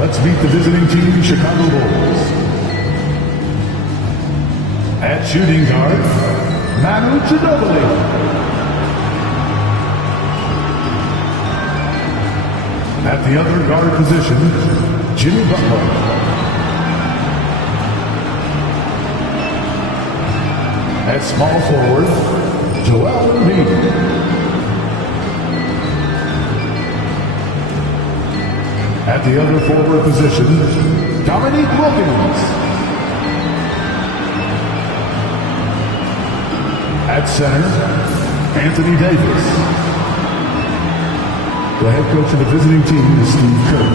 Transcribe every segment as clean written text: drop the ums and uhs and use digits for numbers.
Let's meet the visiting team, Chicago Bulls. At shooting guard, Manu Ginobili. At the other guard position, Jimmy Butler. At small forward, Joel Embiid. At the other forward position, Dominique Wilkins. At center, Anthony Davis. The head coach of the visiting team is Steve Kerr.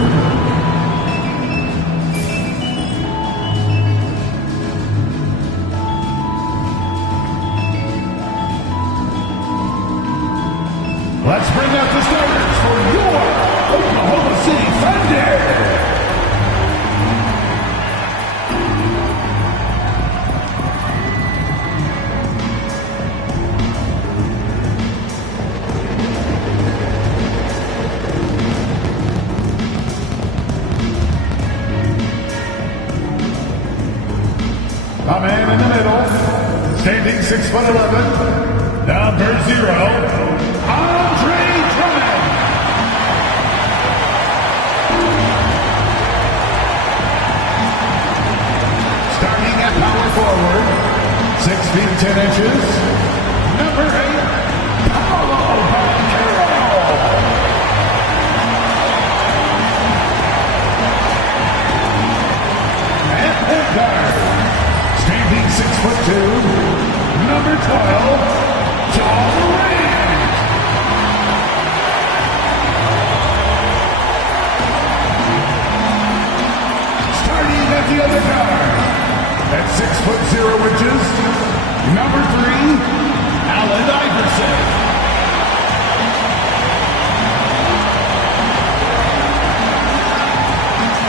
Let's bring out the starters for your Oklahoma City Thunder. A man in the middle, standing 6'11", number 0, Andre Drummond. Starting at power forward, 6 feet 10 inches, number 8, Paolo Banchero. At point guard, standing 6'2", number 12, John Morant. Starting at the other guard, at 6'0" number 3, Allen Iverson.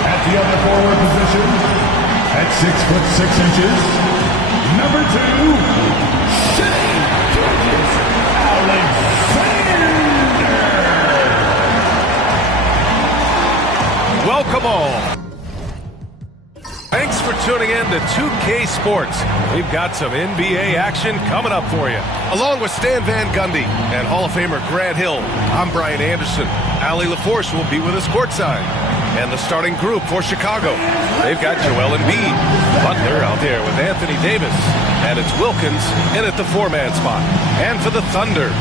At the other forward position, at 6'6", number 2, Shai Gilgeous-Alexander. Welcome all. Thanks for tuning in to 2K Sports. We've got some NBA action coming up for you. Along with Stan Van Gundy and Hall of Famer Grant Hill, I'm Brian Anderson. Allie LaForce will be with us courtside. And the starting group for Chicago, they've got Joel Embiid, Butler out there with Anthony Davis, and it's Wilkins in at the 4-man spot. And for the Thunder,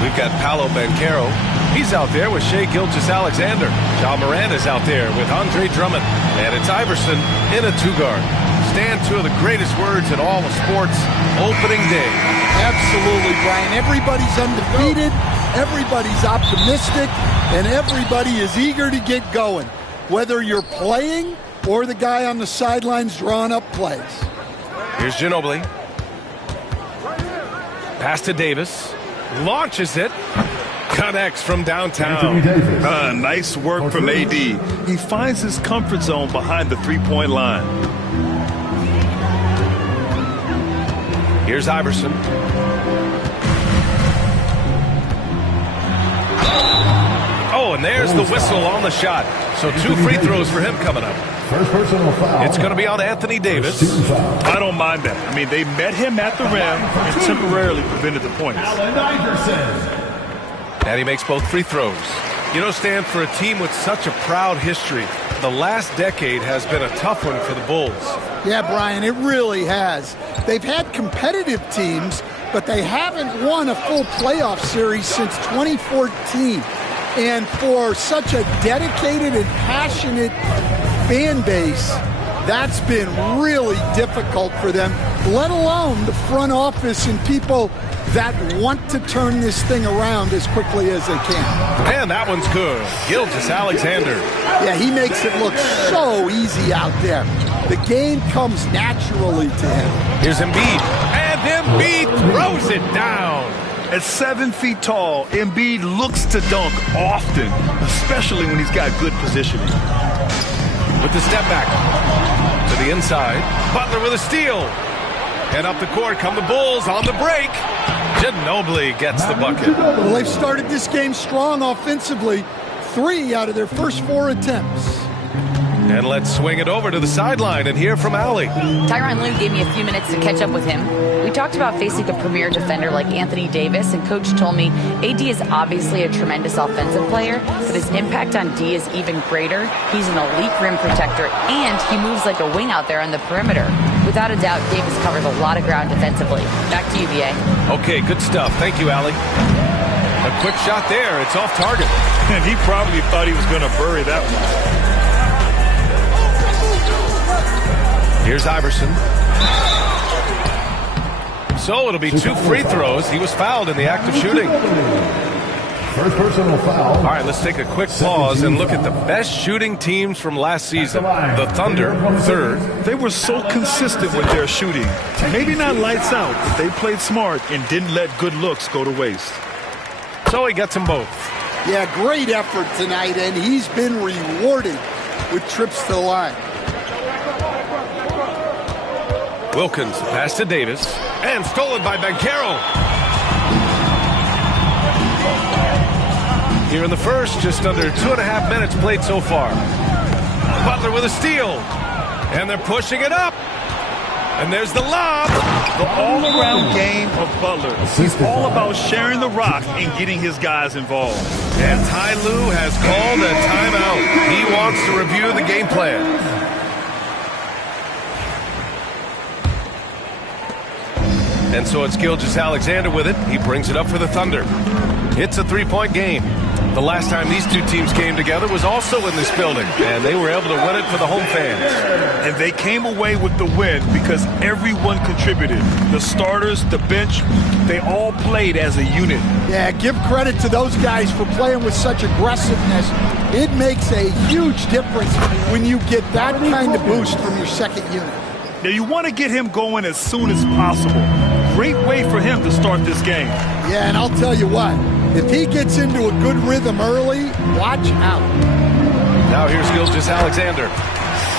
we've got Paolo Banchero. He's out there with Shai Gilgeous-Alexander. John Morant is out there with Andre Drummond. And it's Iverson in a 2-guard. Stand 2 of the greatest words in all of sports, opening day. Absolutely, Brian. Everybody's undefeated, everybody's optimistic, and everybody is eager to get going, whether you're playing or the guy on the sidelines drawing up plays. Here's Ginobili. Pass to Davis. Launches it. Connects from downtown. Nice work from AD. He finds his comfort zone behind the three-point line. Here's Iverson. Oh, and there's the whistle on the shot. So 2 free throws for him coming up. First personal foul. It's going to be on Anthony Davis. I don't mind that. I mean, they met him at the rim and temporarily prevented the points. Allen Iverson. And he makes both free throws. You know, Stan, for a team with such a proud history, the last decade has been a tough one for the Bulls. Yeah, Brian, it really has. They've had competitive teams, but they haven't won a full playoff series since 2014. And for such a dedicated and passionate fan base, that's been really difficult for them, let alone the front office and people that want to turn this thing around as quickly as they can. And that one's good. Gilgeous-Alexander. Yeah, he makes it look so easy out there. The game comes naturally to him. Here's Embiid. And Embiid throws it down. At 7 feet tall, Embiid looks to dunk often, especially when he's got good positioning. With the step back to the inside. Butler with a steal. And up the court come the Bulls on the break. Ginobili gets the bucket. Well, they've started this game strong offensively. 3 out of their first 4 attempts. And let's swing it over to the sideline and hear from Allie. Tyronn Lue gave me a few minutes to catch up with him. We talked about facing a premier defender like Anthony Davis, and Coach told me AD is obviously a tremendous offensive player, but his impact on D is even greater. He's an elite rim protector, and he moves like a wing out there on the perimeter. Without a doubt, Davis covers a lot of ground defensively. Back to you, BA. Okay, good stuff. Thank you, Allie. A quick shot there. It's off target. And he probably thought he was going to bury that one. Here's Iverson. So it'll be 2 free throws. He was fouled in the act of shooting. First personal foul. All right, let's take a quick pause and look at the best shooting teams from last season. The Thunder, 3rd. They were so consistent with their shooting. Maybe not lights out, but they played smart and didn't let good looks go to waste. So he gets them both. Yeah, great effort tonight, and he's been rewarded with trips to the line. Wilkins pass to Davis, and stolen by Banchero. Here in the first, just under 2.5 minutes played so far. Butler with a steal, and they're pushing it up. And there's the lob. The all-around game of Butler. He's all about sharing the rock and getting his guys involved. And Ty Lue has called a timeout. He wants to review the game plan. And so it's Gilgeous-Alexander with it. He brings it up for the Thunder. It's a 3-point game. The last time these two teams came together was also in this building, and they were able to win it for the home fans. And they came away with the win because everyone contributed. The starters, the bench, they all played as a unit. Yeah, give credit to those guys for playing with such aggressiveness. It makes a huge difference when you get that kind of boost from your second unit. Now, you want to get him going as soon as possible. Great way for him to start this game. Yeah, and I'll tell you what, if he gets into a good rhythm early, watch out. Now here's Gilgeous-Alexander,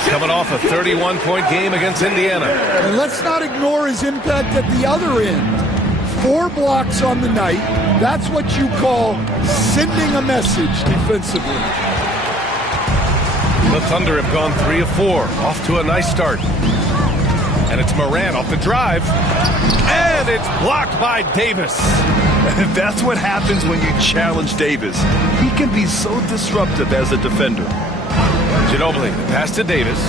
coming off a 31-point game against Indiana. And let's not ignore his impact at the other end. 4 blocks on the night. That's what you call sending a message defensively. The Thunder have gone 3 of 4, off to a nice start. And it's Morant off the drive. And it's blocked by Davis. That's what happens when you challenge Davis. He can be so disruptive as a defender. Ginobili, pass to Davis.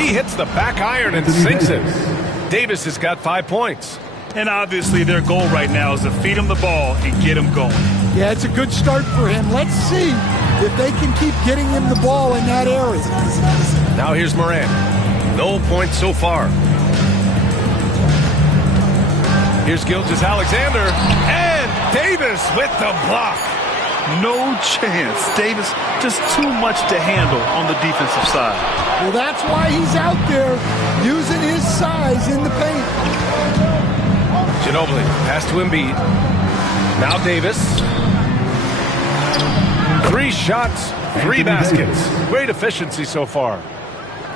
He hits the back iron and sinks it. Davis has got 5 points. And obviously their goal right now is to feed him the ball and get him going. Yeah, it's a good start for him. Let's see if they can keep getting him the ball in that area. Now here's Morant. No points so far. Here's Gilgeous-Alexander. And Davis with the block. No chance. Davis just too much to handle on the defensive side. Well, that's why he's out there using his size in the paint. Ginobili, pass to Embiid. Now Davis. 3 shots, 3 baskets. Great efficiency so far.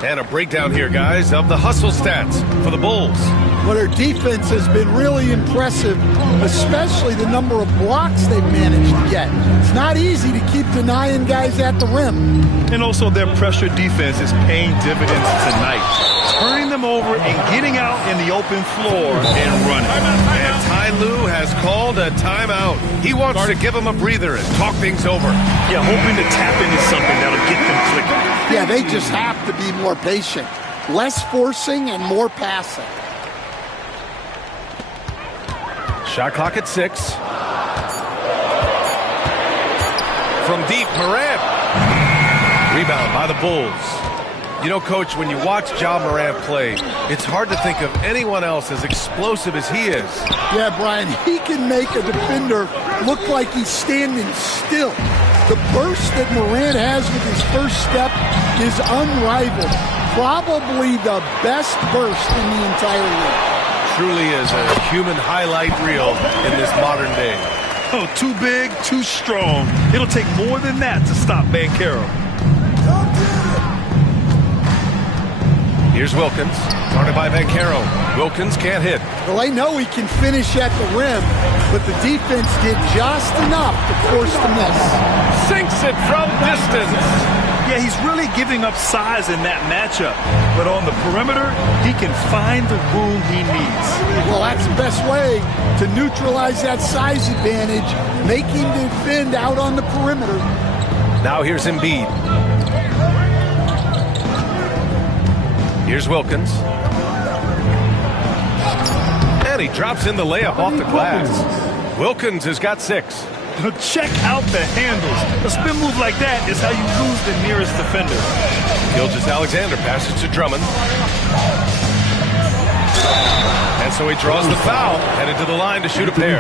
And a breakdown here, guys, of the hustle stats for the Bulls. Well, their defense has been really impressive, especially the number of blocks they've managed to get. It's not easy to keep denying guys at the rim. And also their pressure defense is paying dividends tonight. Turning them over and getting out in the open floor and running. And Ty Lue has called a timeout. He wants to give them a breather and talk things over. Yeah, hoping to tap into something that'll get them clicking. Yeah, they just have to be more patient. Less forcing and more passing. Shot clock at 6. From deep, Morant. Rebound by the Bulls. You know, Coach, when you watch Ja Morant play, it's hard to think of anyone else as explosive as he is. Yeah, Brian, he can make a defender look like he's standing still. The burst that Morant has with his first step is unrivaled. Probably the best burst in the entire league. Truly is a human highlight reel in this modern day. Oh, too big, too strong. It'll take more than that to stop Banchero. Here's Wilkins, guarded by Vancaro. Wilkins can't hit. Well, they know he can finish at the rim, but the defense did just enough to force the miss. Sinks it from distance. Yeah, he's really giving up size in that matchup. But on the perimeter, he can find the room he needs. Well, that's the best way to neutralize that size advantage, make him defend out on the perimeter. Now here's Embiid. Here's Wilkins. And he drops in the layup off the glass. Wilkins has got 6. Check out the handles. A spin move like that is how you lose the nearest defender. Gilgeous-Alexander passes to Drummond. And so he draws the foul, headed to the line to shoot a pair.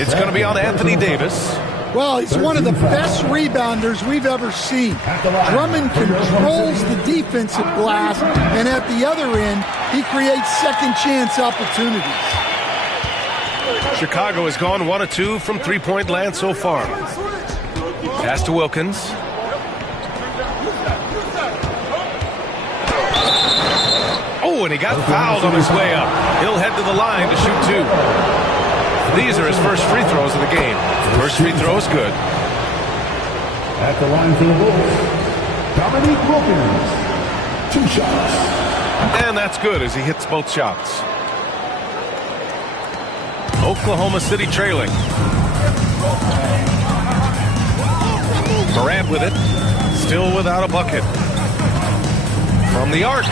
It's going to be on Anthony Davis. Well, he's one of the best rebounders we've ever seen. Drummond controls the defensive glass, and at the other end, he creates second chance opportunities. Chicago has gone 1 of 2 from three-point land so far. Pass to Wilkins. Oh, and he got fouled on his way up. He'll head to the line to shoot 2. These are his first free throws of the game. First free throw is good. At the line for the Bulls, Dominique Wilkins. 2 shots. And that's good as he hits both shots. Oklahoma City trailing. Morant with it. Still without a bucket. From the arc.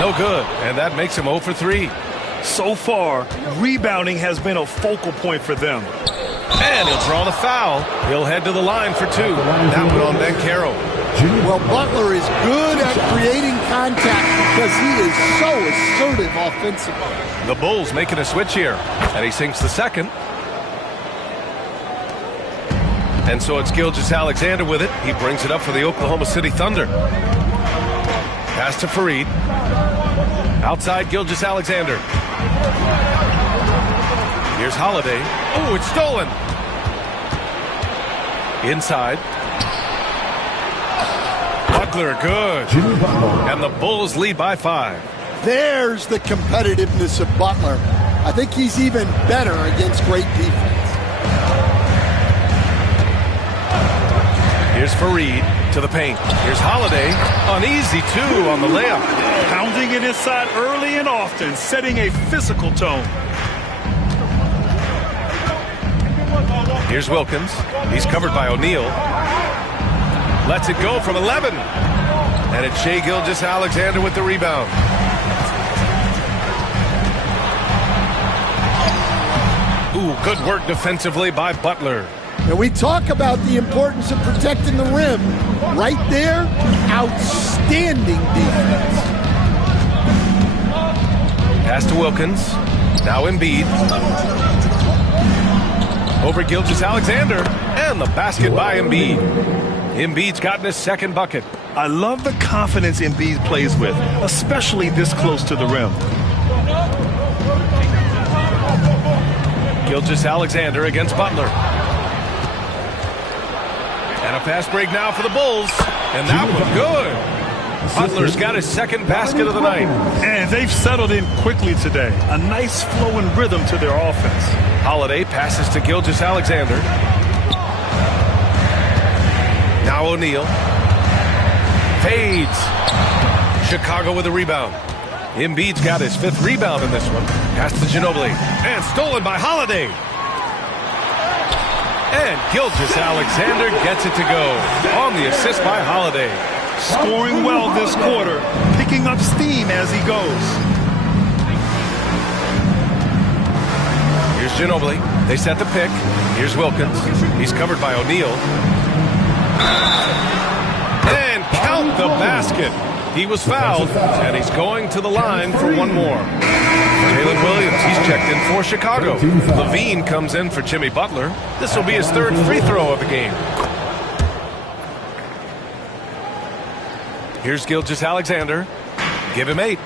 No good. And that makes him 0 for 3. So far, rebounding has been a focal point for them. And he'll draw the foul. He'll head to the line for 2. That one on Vancaro. Well, Butler is good at creating contact because he is so assertive offensively. The Bulls making a switch here. And he sinks the second. And so it's Gilgeous-Alexander with it. He brings it up for the Oklahoma City Thunder. Pass to Fareed. Outside Gilgeous-Alexander. Here's Holiday. Oh, it's stolen. Inside. Butler, good. And the Bulls lead by 5. There's the competitiveness of Butler. I think he's even better against great defense. Here's Fareed to the paint. Here's Holiday. An easy 2 on the layup. Pounding it inside early and often, setting a physical tone. Here's Wilkins. He's covered by O'Neal. Lets it go from 11. And it's Shai Gilgeous-Alexander with the rebound. Ooh, good work defensively by Butler. And we talk about the importance of protecting the rim. Right there, outstanding defense. Pass to Wilkins. Now Embiid. Over Gilgeous-Alexander. And the basket by Embiid. Embiid's gotten his second bucket. I love the confidence Embiid plays with, especially this close to the rim. Gilgeous-Alexander against Butler. And a fast break now for the Bulls. And that one good. Butler's got his second basket of the night. And they've settled in quickly today. A nice flowing rhythm to their offense. Holiday passes to Gilgeous-Alexander. Now O'Neal. Fades. Chicago with a rebound. Embiid's got his 5th rebound in this one. Pass to Ginobili. And stolen by Holiday. And Gilgeous-Alexander gets it to go on the assist by Holiday. Scoring well this quarter, picking up steam as he goes. Here's Ginobili. They set the pick. Here's Wilkins. He's covered by O'Neal. And count the basket. He was fouled, and he's going to the line for one more. Jalen Williams, he's checked in for Chicago. Levine comes in for Jimmy Butler. This will be his 3rd free throw of the game. Here's Gilgeous-Alexander. Give him 8.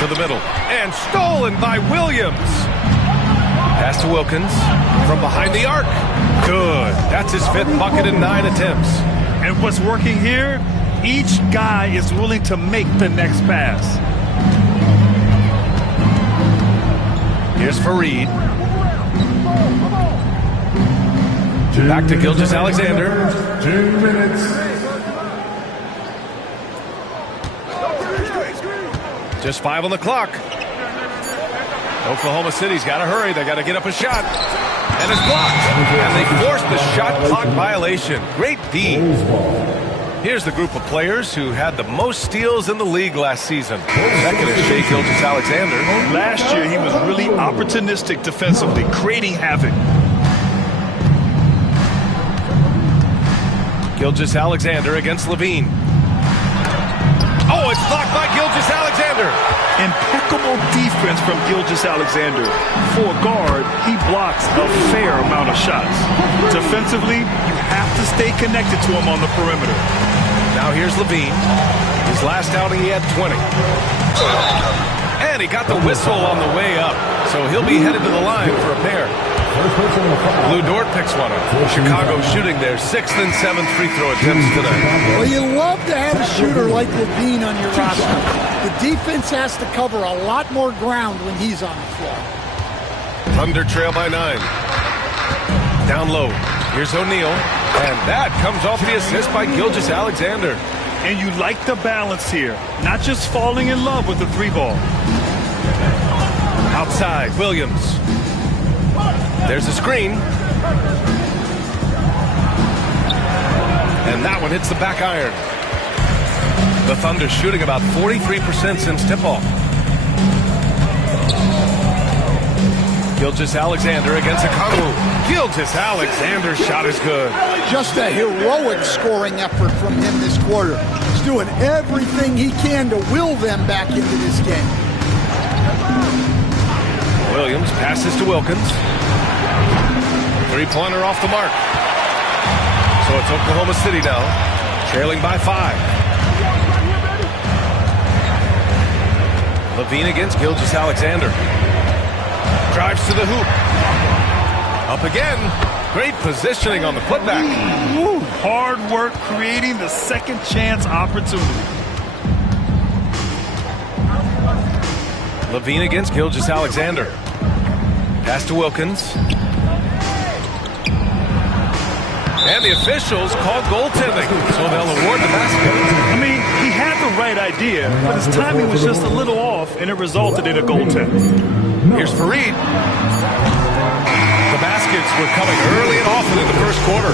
To the middle. And stolen by Williams. Pass to Wilkins from behind the arc. Good. That's his 5th bucket in 9 attempts. And what's working here, each guy is willing to make the next pass. Here's Fareed. Back to Gilgeous-Alexander. 2 minutes. Just 5 on the clock. Oklahoma City's got to hurry. They got to get up a shot. And it's blocked. And they forced the shot clock violation. Great D. Here's the group of players who had the most steals in the league last season. Second is Shai Gilgeous-Alexander. Last year, he was really opportunistic defensively, creating havoc. Gilgeous-Alexander against Levine. Oh, it's blocked by Gilgeous-Alexander. Impeccable defense from Gilgeous-Alexander. For a guard, he blocks a fair amount of shots. Defensively, you have to stay connected to him on the perimeter. Now here's Levine. His last outing, he had 20. And he got the whistle on the way up, so he'll be headed to the line for a pair. Lou Dort picks one up. Chicago shooting their 6th and 7th free throw attempts today. Well, you love to have a shooter like Levine on your roster. The defense has to cover a lot more ground when he's on the floor. Thunder trail by 9. Down low. Here's O'Neal. And that comes off the assist by Gilgeous-Alexander. And you like the balance here. Not just falling in love with the 3-ball. Outside, Williams. There's a screen. And that one hits the back iron. The Thunder shooting about 43% since tip-off. Gilgeous-Alexander against Okongwu. Gilgeous-Alexander's shot is good. Just a heroic scoring effort from him this quarter. He's doing everything he can to will them back into this game. Williams passes to Wilkins. 3-pointer off the mark. So it's Oklahoma City now, trailing by 5. Levine against Gilgeous-Alexander. Drives to the hoop. Up again. Great positioning on the putback. Woo, hard work creating the second chance opportunity. Levine against Gilgeous-Alexander. Pass to Wilkins. And the officials call goaltending, so they'll award the basket. I mean, he had the right idea, but his timing was just a little off, and it resulted in a goaltend. Here's Fareed. The baskets were coming early and often in the first quarter.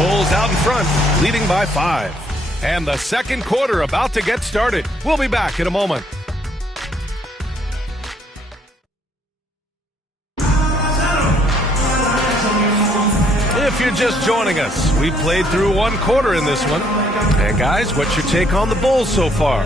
Bulls out in front, leading by 5. And the second quarter about to get started. We'll be back in a moment. If you're just joining us, we played through 1 quarter in this one. And guys, what's your take on the Bulls so far?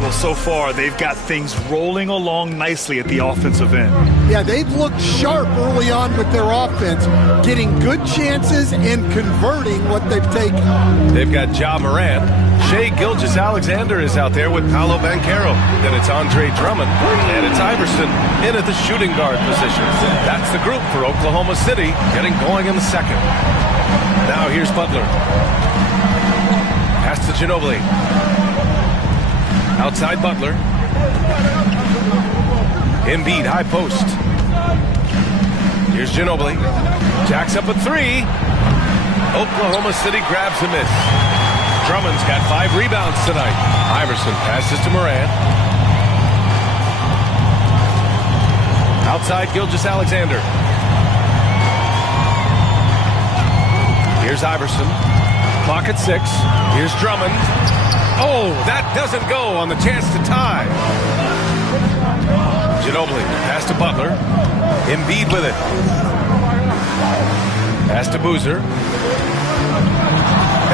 Well, so far, they've got things rolling along nicely at the offensive end. Yeah, they've looked sharp early on with their offense, getting good chances and converting what they've taken. They've got Ja Morant. Shai Gilgeous-Alexander is out there with Paolo Banchero. Then it's Andre Drummond. And it's Iverson in at the shooting guard position. That's the group for Oklahoma City, getting going in the second. Now here's Butler. Pass to Ginobili. Outside Butler. Embiid, high post. Here's Ginobili. Jacks up a 3. Oklahoma City grabs a miss. Drummond's got 5 rebounds tonight. Iverson passes to Morant. Outside Gilgeous-Alexander. Here's Iverson. Clock at 6. Here's Drummond. Oh, that doesn't go on the chance to tie. Ginobili, pass to Butler. Embiid with it. Pass to Boozer.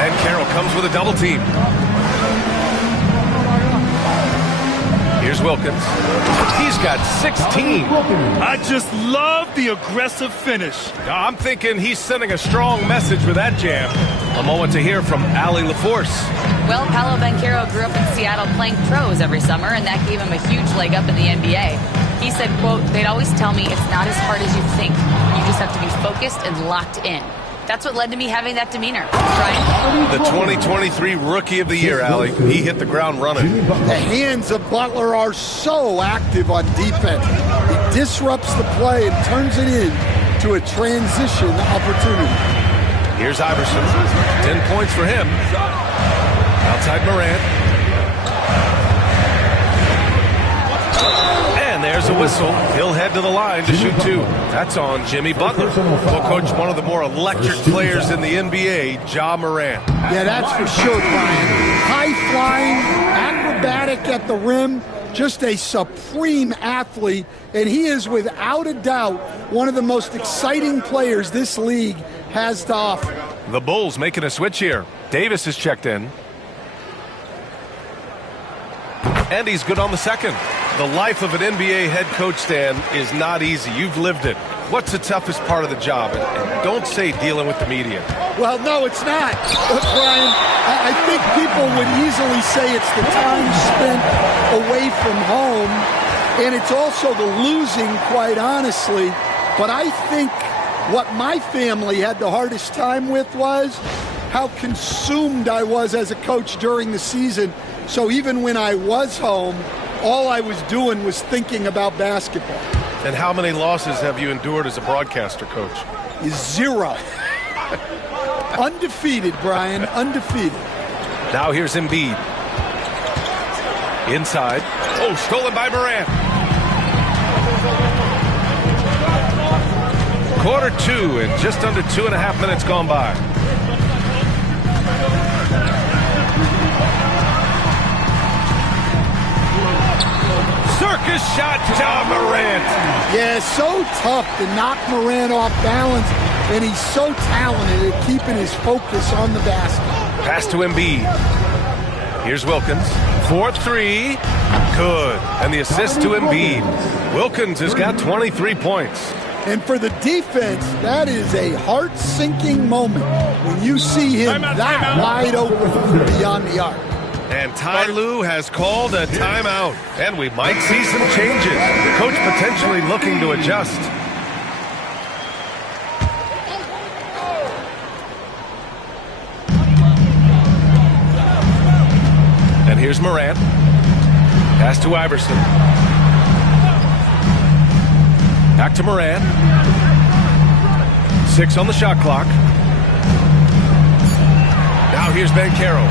And Carroll comes with a double team. Here's Wilkins. He's got 16. I just love the aggressive finish. I'm thinking he's sending a strong message with that jam. A moment to hear from Allie LaForce. Well, Paolo Banchero grew up in Seattle playing pros every summer, and that gave him a huge leg up in the NBA. He said, quote, "They'd always tell me it's not as hard as you think. You just have to be focused and locked in." That's what led to me having that demeanor. Brian? The 2023 Rookie of the Year, Allie. He hit the ground running. The hands of Butler are so active on defense. He disrupts the play and turns it into a transition opportunity. Here's Iverson. 10 points for him. Outside Morant. And there's a whistle. He'll head to the line to shoot 2. That's on Jimmy Butler. Well, Coach, one of the more electric players in the NBA, Ja Morant. Yeah, that's for sure, Brian. High-flying, acrobatic at the rim, just a supreme athlete, and he is without a doubt one of the most exciting players this league has to offer. The Bulls making a switch here. Davis is checked in. And he's good on the second. The life of an NBA head coach, Stan, is not easy. You've lived it. What's the toughest part of the job? And don't say dealing with the media. Well, no, it's not. But, Brian, I think people would easily say it's the time spent away from home, and it's also the losing, quite honestly. But I think what my family had the hardest time with was how consumed I was as a coach during the season. So even when I was home, all I was doing was thinking about basketball. And how many losses have you endured as a broadcaster, Coach? 0. Undefeated, Brian, undefeated. Now here's Embiid. Inside. Oh, stolen by Morant. Quarter 2 and just under 2.5 minutes gone by. Circus shot, Ja Morant. Yeah, so tough to knock Morant off balance, and he's so talented at keeping his focus on the basket. Pass to Embiid. Here's Wilkins. 4-3. Good. And the assist to Embiid. Wilkins has got 23 points. And for the defense, that is a heart-sinking moment when you see him that wide open from beyond the arc. And Ty Lue has called a timeout. And we might see some changes. Coach potentially looking to adjust. And here's Morant. Pass to Iverson. Back to Morant. 6 on the shot clock. Now here's Banchero.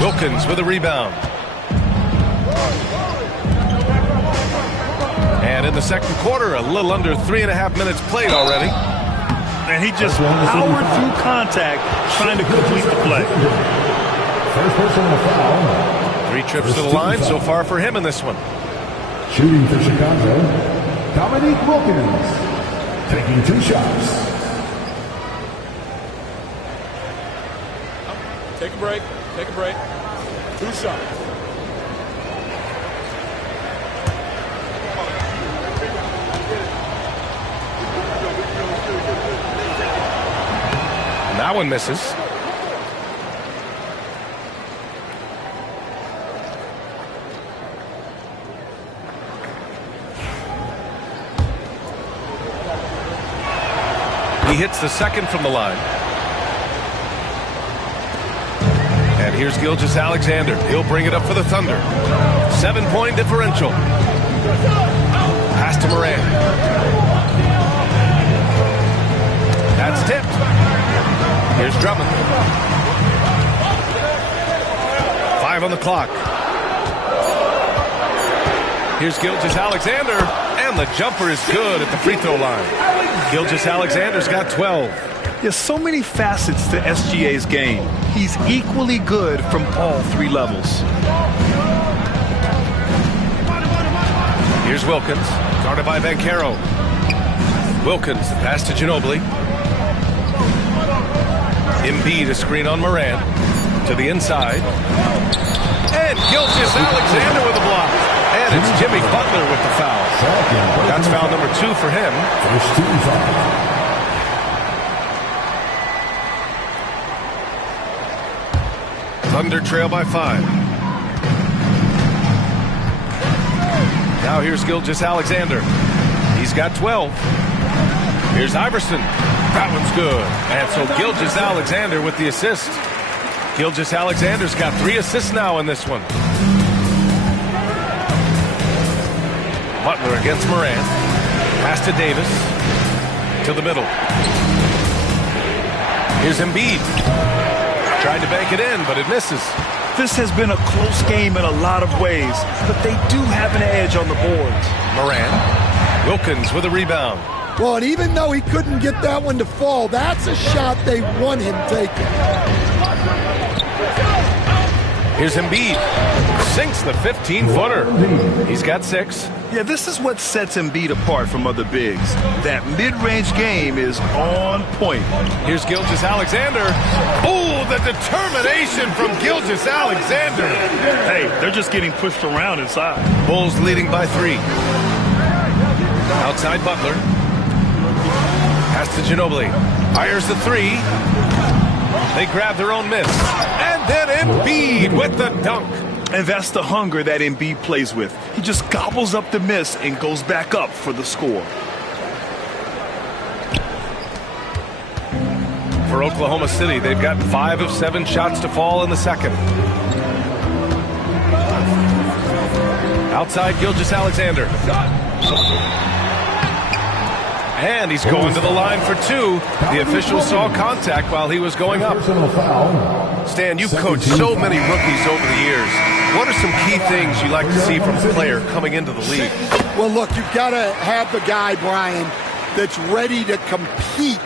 Wilkins with a rebound. And in the second quarter, a little under 3.5 minutes played already. And he just powered through contact trying to complete the play. First person to foul. 3 trips to the line so far for him in this one. Shooting for Chicago, Dominique Wilkins, taking 2 shots. Take a break. Take a break. 2 shots. And that one misses. He hits the second from the line. And here's Gilgeous-Alexander. He'll bring it up for the Thunder. 7-point differential. Pass to Morant. That's tipped. Here's Drummond. 5 on the clock. Here's Gilgeous-Alexander. And the jumper is good at the free throw line. Gilgeous-Alexander's got 12. There's so many facets to SGA's game. He's equally good from all 3 levels. Here's Wilkins, guarded by Banchero. Wilkins, the pass to Ginobili. Embiid, a screen on Morant. To the inside. And Gilgeous-Alexander with a block. And it's Jimmy Butler with the foul. That's foul number 2 for him. First team foul. Thunder trail by 5. Now here's Gilgeous-Alexander. He's got 12. Here's Iverson. That one's good. And so Gilgeous-Alexander with the assist. Gilgeous-Alexander's got 3 assists now in this one. Butler against Morant. Pass to Davis. To the middle. Here's Embiid. Tried to bank it in, but it misses. This has been a close game in a lot of ways, but they do have an edge on the boards. Morant. Wilkins with a rebound. Well, and even though he couldn't get that one to fall, that's a shot they want him taking. Here's Embiid. Sinks the 15-footer. He's got 6. Yeah, this is what sets Embiid apart from other bigs. That mid-range game is on point. Here's Gilgeous-Alexander. Oh, the determination from Gilgeous-Alexander. Hey, they're just getting pushed around inside. Bulls leading by 3. Outside Butler. Pass to Ginobili. Fires the 3. They grab their own miss. And then Embiid with the dunk. And that's the hunger that Embiid plays with. He just gobbles up the miss and goes back up for the score. For Oklahoma City, they've got 5 of 7 shots to fall in the second. Outside Gilgeous-Alexander. And he's going to the line for 2. The official saw contact while he was going up. Stan, you've coached so many rookies over the years. What are some key things you like to see from a player coming into the league? Well, look, you've got to have the guy, Brian, that's ready to compete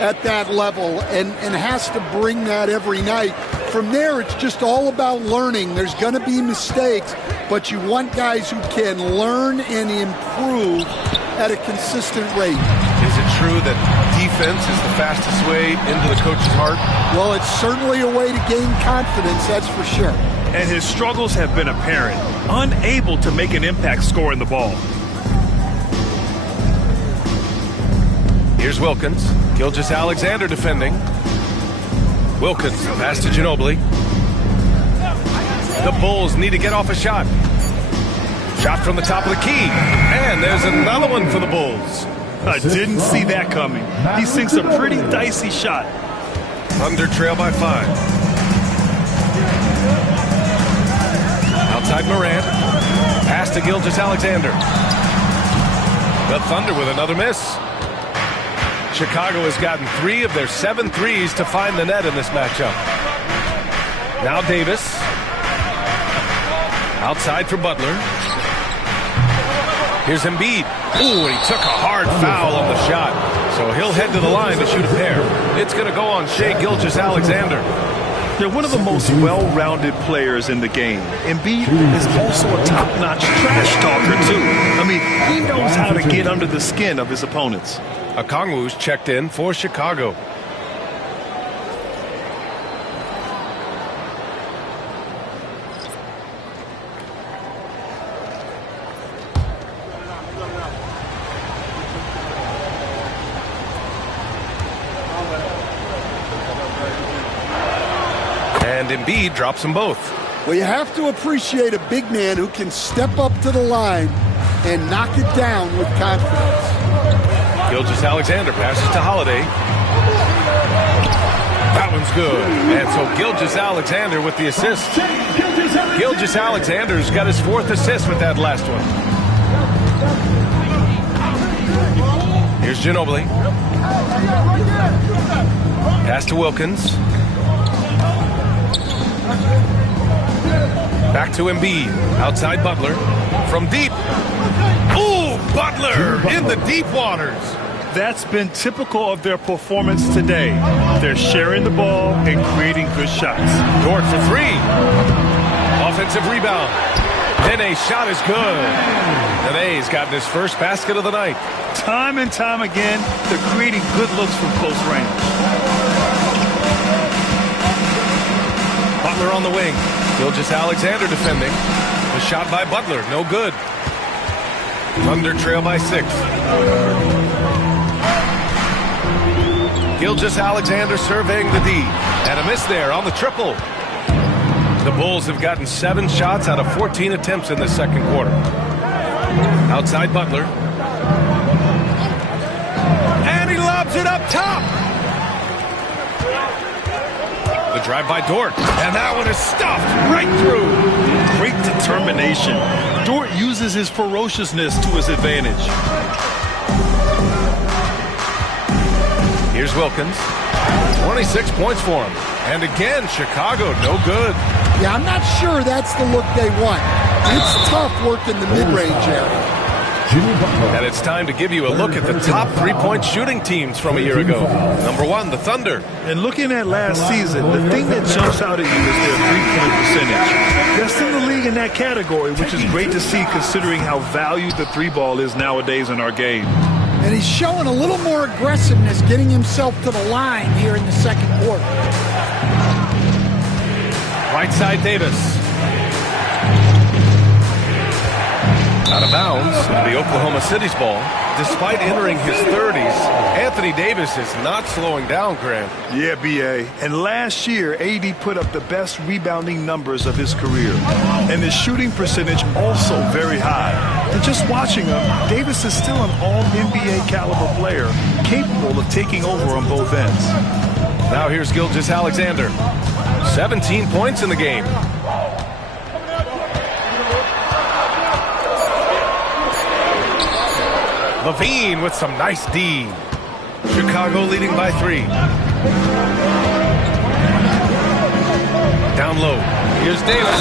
at that level and has to bring that every night. From there, it's just all about learning. There's going to be mistakes, but you want guys who can learn and improve at a consistent rate. Is it true that defense is the fastest way into the coach's heart? Well, it's certainly a way to gain confidence, that's for sure. And his struggles have been apparent, unable to make an impact scoring the ball. Here's Wilkins. Gilgeous-Alexander defending. Wilkins, pass to Ginobili. The Bulls need to get off a shot. Shot from the top of the key. And there's another one for the Bulls. I didn't see that coming. He sinks a pretty dicey shot. Thunder trail by 5. Outside Morant. Pass to Gilgeous-Alexander. The Thunder with another miss. Chicago has gotten 3 of their 7 threes to find the net in this matchup. Now Davis. Outside for Butler. Here's Embiid. Ooh, he took a hard foul on the shot. So he'll head to the line to shoot a pair. It's going to go on Shai Gilgeous-Alexander. They're one of the most well-rounded players in the game. Embiid is also a top-notch trash talker, too. I mean, he knows how to get under the skin of his opponents. Okongwu's checked in for Chicago. And Embiid drops them both. Well, you have to appreciate a big man who can step up to the line and knock it down with confidence. Gilgeous-Alexander passes to Holiday. That one's good. And so Gilgeous-Alexander with the assist. Gilgeous-Alexander's got his 4th assist with that last one. Here's Ginobili. Pass to Wilkins. Back to Embiid. Outside Butler. From deep. Ooh, Butler in the deep waters. That's been typical of their performance today. They're sharing the ball and creating good shots. Dort for 3. Offensive rebound. Nenê's shot is good. Nenê's gotten his first basket of the night. Time and time again, they're creating good looks from close range. Butler on the wing. Gilgeous-Alexander defending. The shot by Butler, no good. Thunder trail by 6. Gilgeous-Alexander surveying the D. And a miss there on the triple. The Bulls have gotten 7 shots out of 14 attempts in the second quarter. Outside Butler. And he lobs it up top. The drive by Dort. And that one is stuffed right through. Great determination. Dort uses his ferociousness to his advantage. Here's Wilkins. 26 points for him. And again, Chicago, no good. Yeah, I'm not sure that's the look they want. It's tough working the mid-range area. And it's time to give you a look at the top three-point shooting teams from a year ago. Number 1, the Thunder. And looking at last season, the thing that jumps out at you is their three-point percentage. Best in the league in that category, which is great to see considering how valued the three ball is nowadays in our game. And he's showing a little more aggressiveness, getting himself to the line here in the second quarter. Right side Davis. Out of bounds into the Oklahoma City's ball. Despite entering his 30s, Anthony Davis is not slowing down, Grant. Yeah, B.A. And last year, A.D. put up the best rebounding numbers of his career. And his shooting percentage also very high. And just watching him, Davis is still an all-NBA caliber player, capable of taking over on both ends. Now here's Gilgeous-Alexander. 17 points in the game. Levine with some nice D. Chicago leading by 3. Down low. Here's Davis.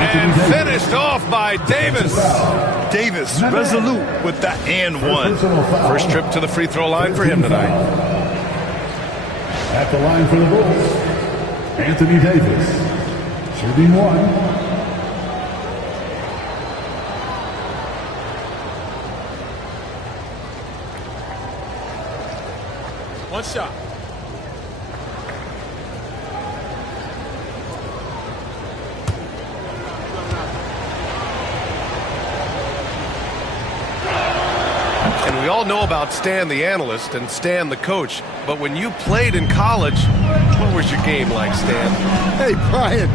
And finished off by Davis. Davis resolute with the and one. First trip to the free throw line for him tonight. At the line for the Bulls, Anthony Davis, shooting 1. One shot. And we all know about Stan the analyst and Stan the coach, but when you played in college, what was your game like, Stan? Hey, Brian,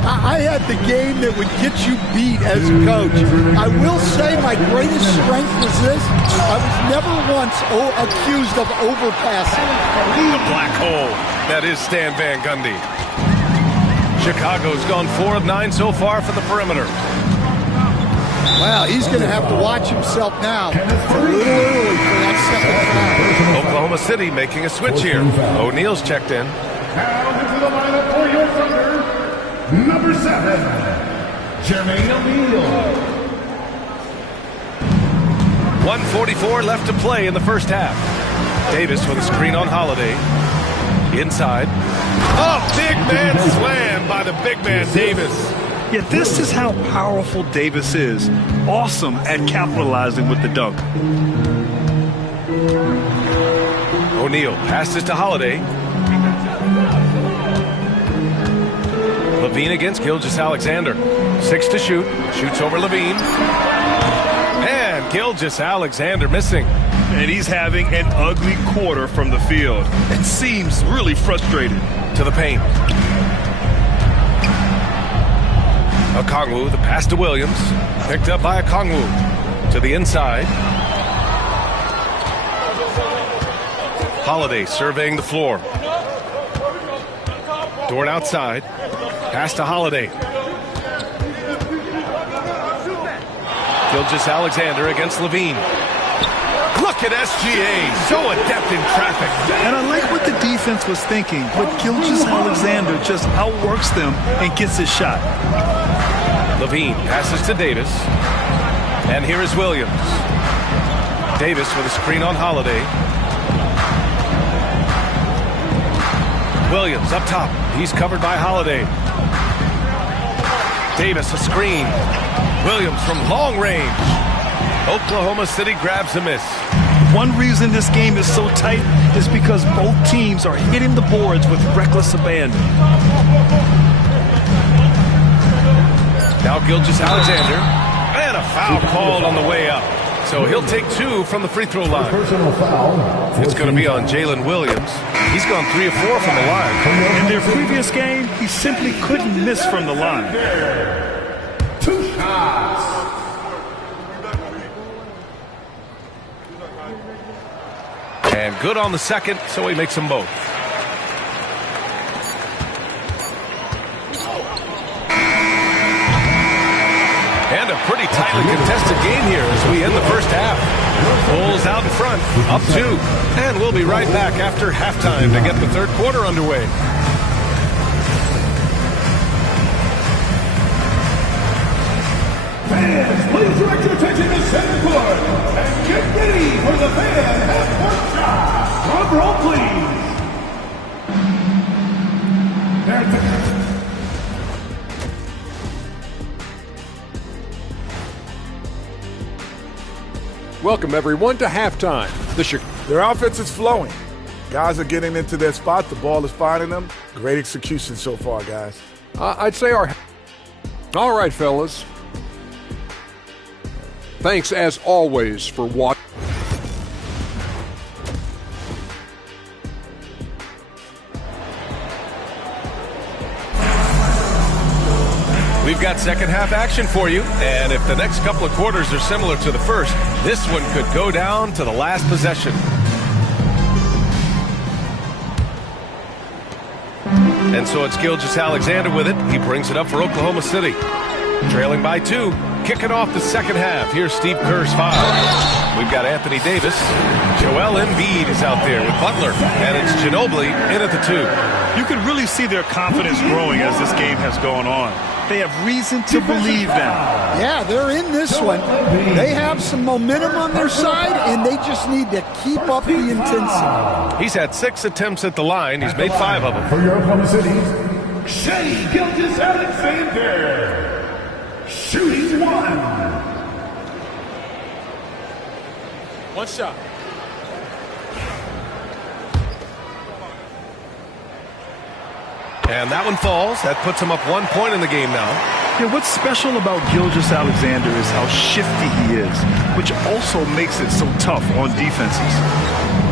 I had the game that would get you beat as a coach. I will say my greatest strength was this. I was never once accused of overpassing. The black hole. That is Stan Van Gundy. Chicago's gone 4 of 9 so far from the perimeter. Wow, he's going to have to watch himself now. It's a little early for that second foul. Oklahoma City making a switch here. O'Neal's checked in. Now into the lineup for your Thunder, number 7, Jermaine O'Neal. 1:44 left to play in the first half. Davis with a screen on Holiday. Inside. Oh, big man slam by the big man Davis. Yeah, this is how powerful Davis is. Awesome at capitalizing with the dunk. O'Neal passes to Holiday. Levine against Gilgeous-Alexander. 6 to shoot. Shoots over Levine. And Gilgeous-Alexander missing. And he's having an ugly quarter from the field. It seems really frustrated. To the paint. Okongwu, the pass to Williams. Picked up by Okongwu. To the inside. Holiday surveying the floor. Dort outside. Pass to Holiday. Gilgeous-Alexander against Levine. Look at SGA, so adept in traffic. And I like what the defense was thinking, but Gilgeous-Alexander just outworks them and gets his shot. Levine passes to Davis. And here is Williams. Davis with a screen on Holiday. Williams up top. He's covered by Holiday. Davis a screen. Williams from long range. Oklahoma City grabs a miss. One reason this game is so tight is because both teams are hitting the boards with reckless abandon. Now Gilgeous-Alexander. And a foul called on the way up. So he'll take 2 from the free throw line. Personal foul. It's going to be on Jalen Williams. He's gone 3 of 4 from the line. In their previous game, he simply couldn't miss from the line. 2 shots. And good on the second, so he makes them both. And a pretty tightly contested game here as we end the first half. Bulls out in front, up 2. And we'll be right back after halftime to get the third quarter underway. Fans, please direct your attention to center court and get ready for the fan half-court shot. Drum roll, please. Welcome, everyone, to halftime. Their offense is flowing. Guys are getting into their spot. The ball is finding them. Great execution so far, guys. I'd say our... All right, fellas. Thanks, as always, for watching. We've got second half action for you, and if the next couple of quarters are similar to the first, this one could go down to the last possession. And so it's Gilgeous-Alexander with it. He brings it up for Oklahoma City. Trailing by 2, kicking off the second half. Here's Steve Kerr's foul. We've got Anthony Davis. Joel Embiid is out there with Butler, and it's Ginobili in at the 2. You can really see their confidence growing as this game has gone on. They have reason to believe now. Yeah, they're in this one. They have some momentum on their side, and they just need to keep up the intensity. He's had 6 attempts at the line. He's made 5 of them. For your Oklahoma City, Shea Gilgeous-Alexander. Shooting 1. One shot. And that one falls. That puts him up 1 point in the game now. Yeah, what's special about Gilgeous-Alexander is how shifty he is, which also makes it so tough on defenses.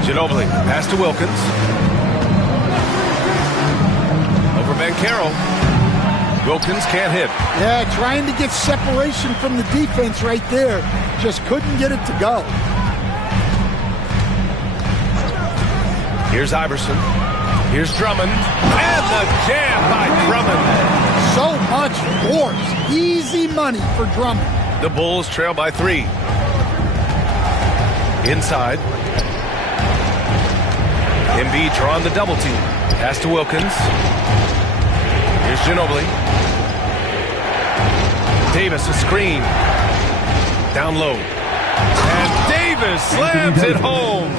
Ginobili, pass to Wilkins. Over Banchero. Wilkins can't hit. Yeah, trying to get separation from the defense right there. Just couldn't get it to go. Here's Iverson. Here's Drummond. And the jam by Drummond. So much force. Easy money for Drummond. The Bulls trail by 3. Inside. Embiid drawing the double team. Pass to Wilkins. Here's Ginobili. Davis, a screen. Down low. And Davis slams it home.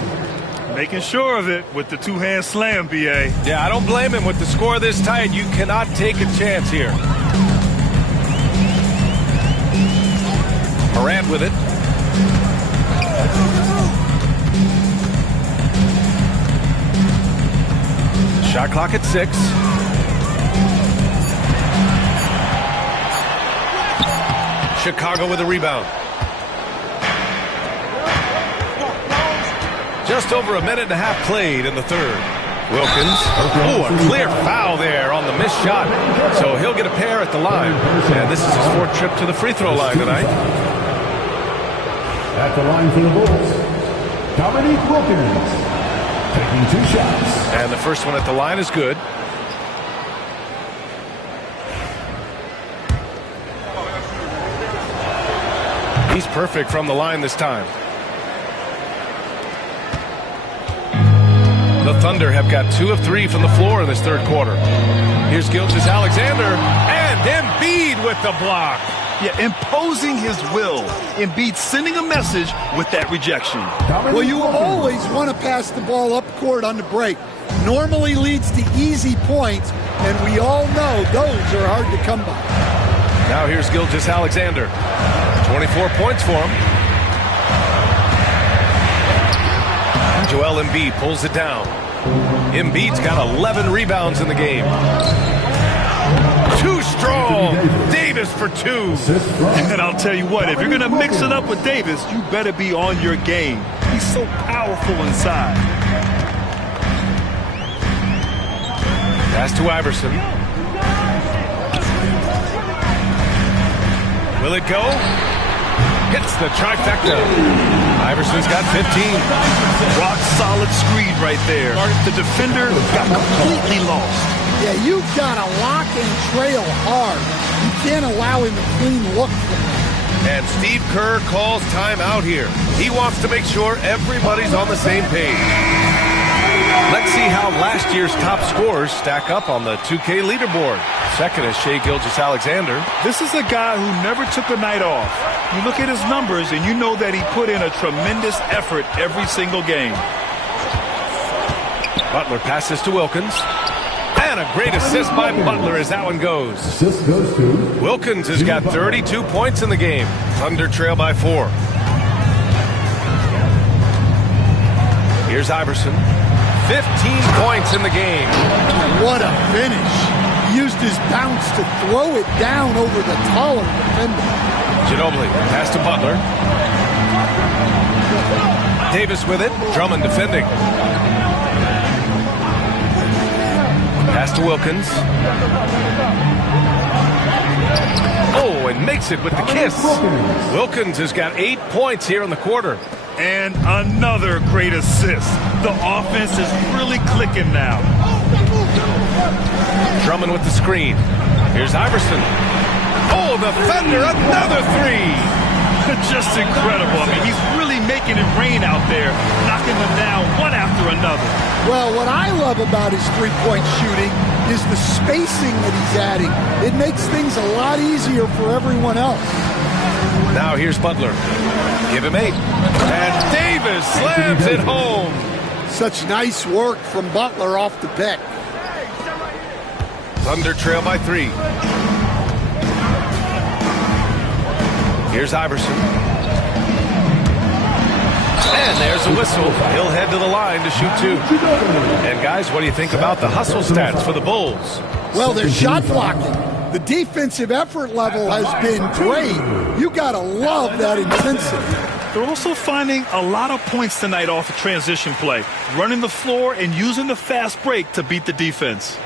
Making sure of it with the two-hand slam, B.A. Yeah, I don't blame him. With the score this tight, you cannot take a chance here. Morant with it. Shot clock at 6. Chicago with a rebound. Just over a minute and a half played in the third. Wilkins. Oh, a clear foul there on the missed shot. So he'll get a pair at the line. And this is his 4th trip to the free throw line tonight. At the line for the Bulls, Dominique Wilkins taking 2 shots. And the first one at the line is good. He's perfect from the line this time. The Thunder have got 2 of 3 from the floor in this third quarter. Here's Gilgeous-Alexander and Embiid with the block. Yeah, imposing his will. Embiid sending a message with that rejection. Well, you always want to pass the ball up court on the break. Normally leads to easy points, and we all know those are hard to come by. Now here's Gilgeous-Alexander. 24 points for him. Joel Embiid pulls it down. Embiid's got 11 rebounds in the game. Too strong. Davis for 2. And I'll tell you what, if you're going to mix it up with Davis, you better be on your game. He's so powerful inside. Pass to Iverson. Will it go? Hits the trifecta. Iverson's got 15. Rock solid screen right there. The defender got completely lost. Yeah, you've got to lock and trail hard. You can't allow him a clean look from him. And Steve Kerr calls timeout here. He wants to make sure everybody's on the same page. Let's see how last year's top scorers stack up on the 2K leaderboard. Second is Shai Gilgeous-Alexander. This is a guy who never took a night off. You look at his numbers and you know that he put in a tremendous effort every single game. Butler passes to Wilkins. And a great assist by Butler as that one goes. Assist goes to Wilkins has got 32 points in the game. Thunder trail by 4. Here's Iverson. 15 points in the game. What a finish. He used his bounce to throw it down over the taller defender. Ginobili pass to Butler. Davis with it. Drummond defending. Pass to Wilkins. Oh, and makes it with the kiss. Wilkins has got 8 points here in the quarter. And another great assist. The offense is really clicking now. Drummond with the screen. Here's Iverson. Oh, the Thunder, another three. Just incredible. I mean, he's really making it rain out there, knocking them down one after another. Well, what I love about his three-point shooting is the spacing that he's adding. It makes things a lot easier for everyone else. Now here's Butler. Give him 8. And Davis slams it home. Such nice work from Butler off the pick. Thunder trail by 3. Here's Iverson. And there's a whistle. He'll head to the line to shoot 2. And guys, what do you think about the hustle stats for the Bulls? Well, they're shot blocking. The defensive effort level has been great. You got to love that intensity. They're also finding a lot of points tonight off of transition play, running the floor and using the fast break to beat the defense.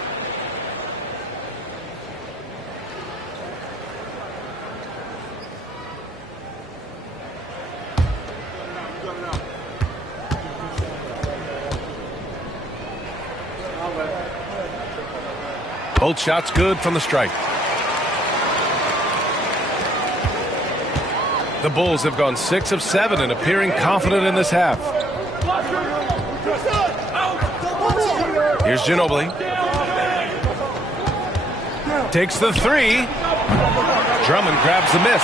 Both shots good from the stripe. The Bulls have gone 6 of 7 and appearing confident in this half. Here's Ginobili. Takes the 3. Drummond grabs the miss.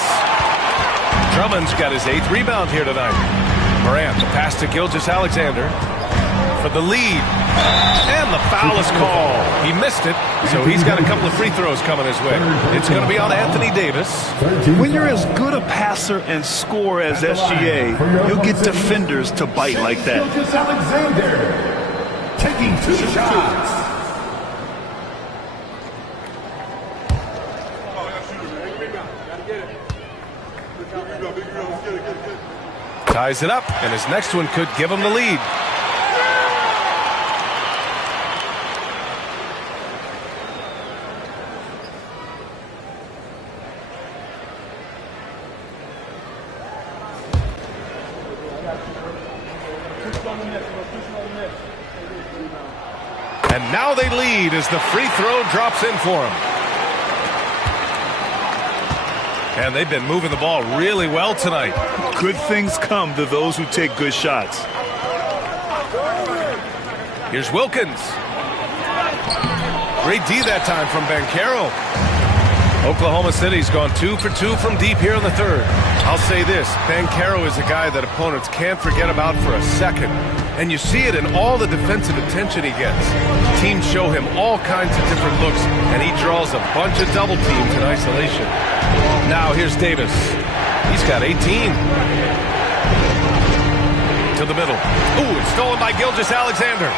Drummond's got his 8th rebound here tonight. Morant, the pass to Gilgeous-Alexander for the lead. And the foul is called. He missed it, so he's got a couple of free throws coming his way. It's going to be on Anthony Davis. When you're as good a passer and scorer as SGA, you'll get defenders to bite like that. Alexander taking 2 shots. Ties it up, and his next one could give him the lead. And now they lead as the free throw drops in for him. And they've been moving the ball really well tonight. Good things come to those who take good shots. Here's Wilkins. Great D that time from Banchero. Oklahoma City's gone 2 for 2 from deep here in the third. I'll say this, Banchero is a guy that opponents can't forget about for a second. And you see it in all the defensive attention he gets. Teams show him all kinds of different looks, and he draws a bunch of double teams in isolation. Now here's Davis. He's got 18. To the middle. Ooh, it's stolen by Gilgeous-Alexander.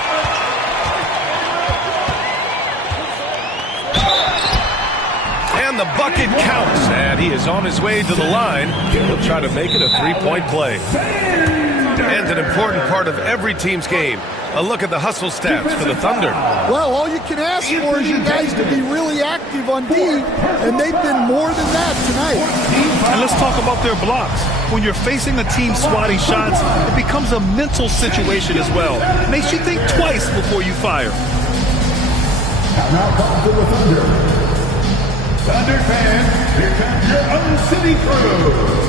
And the bucket counts, and he is on his way to the line. He'll try to make it a three-point play. And an important part of every team's game. A look at the hustle stats for the Thunder. Well, all you can ask for is you guys to be really active effective on D, and they've been more than that tonight. And let's talk about their blocks. When you're facing a team swatting shots, it becomes a mental situation as well. Makes you think twice before you fire. Now comes to the Thunder. Thunder fans, here comes your own city crew.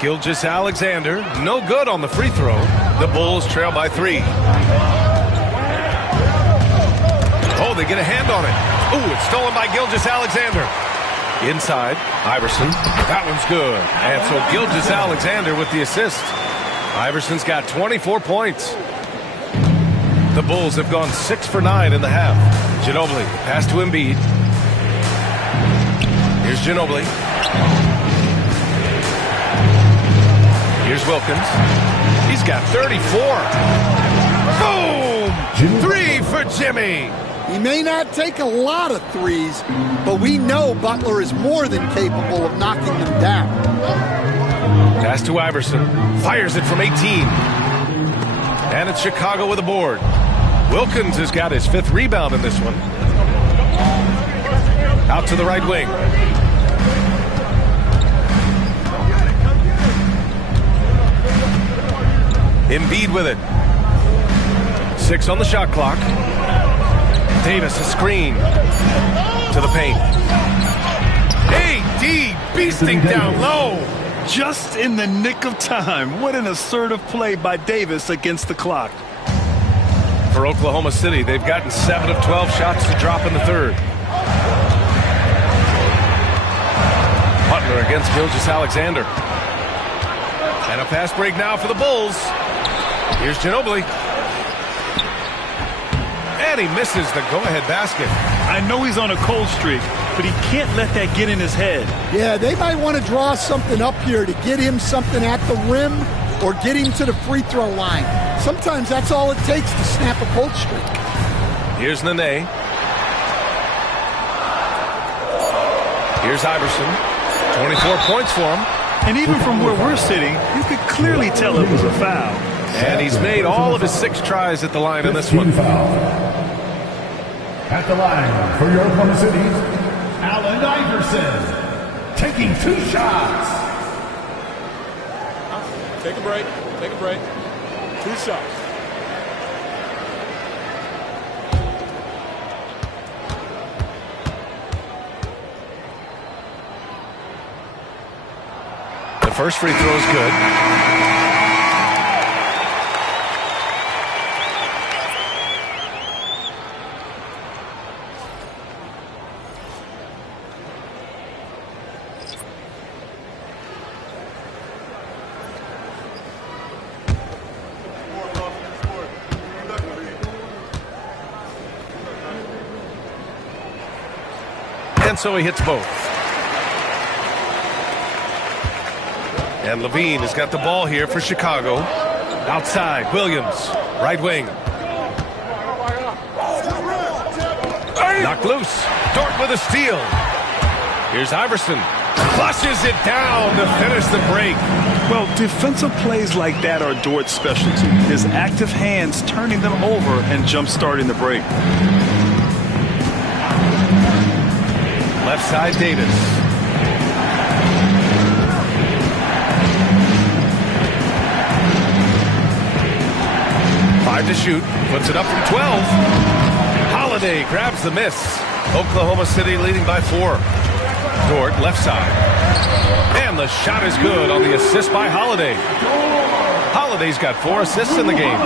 Gilgeous-Alexander, no good on the free throw. The Bulls trail by 3. Oh, they get a hand on it. Ooh, it's stolen by Gilgeous-Alexander. Inside, Iverson. That one's good. And so Gilgeous-Alexander with the assist. Iverson's got 24 points. The Bulls have gone 6 for 9 in the half. Ginobili, pass to Embiid. Here's Ginobili. Here's Wilkins. He's got 34. Boom! 3 for Jimmy. He may not take a lot of threes, but we know Butler is more than capable of knocking them down. Pass to Iverson. Fires it from 18. And it's Chicago with a board. Wilkins has got his 5th rebound in this one. Out to the right wing. Embiid with it. 6 on the shot clock. Davis a screen to the paint. AD beasting down low. Just in the nick of time. What an assertive play by Davis against the clock. For Oklahoma City, they've gotten 7 of 12 shots to drop in the 3rd. Butler against Gilgeous-Alexander. And a fast break now for the Bulls. Here's Ginobili. And he misses the go-ahead basket. I know he's on a cold streak, but he can't let that get in his head. Yeah, they might want to draw something up here to get him something at the rim or get him to the free throw line. Sometimes that's all it takes to snap a cold streak. Here's Nenê. Here's Iverson. 24 points for him. And even from where we're sitting, you could clearly tell it was a foul. And he's made all of his 6 tries at the line in this one. At the line for your Oklahoma City, Allen Iverson, taking 2 shots. Take a break. Take a break. 2 shots. The first free throw is good. And so he hits both. And Levine has got the ball here for Chicago. Outside, Williams, right wing. Knocked loose. Dort with a steal. Here's Iverson. Flushes it down to finish the break. Well, defensive plays like that are Dort's specialty. His active hands turning them over and jump-starting the break. Left side, Davis. Five to shoot. Puts it up from 12. Holiday grabs the miss. Oklahoma City leading by 4. Dort, left side. And the shot is good on the assist by Holiday. Holiday's got 4 assists in the game.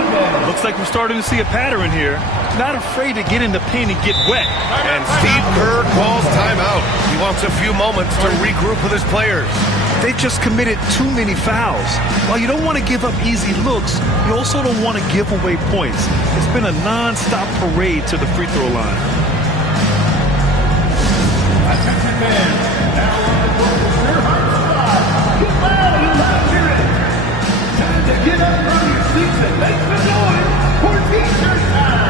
Looks like we're starting to see a pattern here. Not afraid to get in the paint and get wet. And Steve Kerr calls timeout. He wants a few moments to regroup with his players. They just committed too many fouls. While you don't want to give up easy looks, you also don't want to give away points. It's been a non-stop parade to the free throw line. Attention fans, now on the court is their hard spot. Get loud and let's hear it. Time to get up from your seats and make some noise for T-shirt time.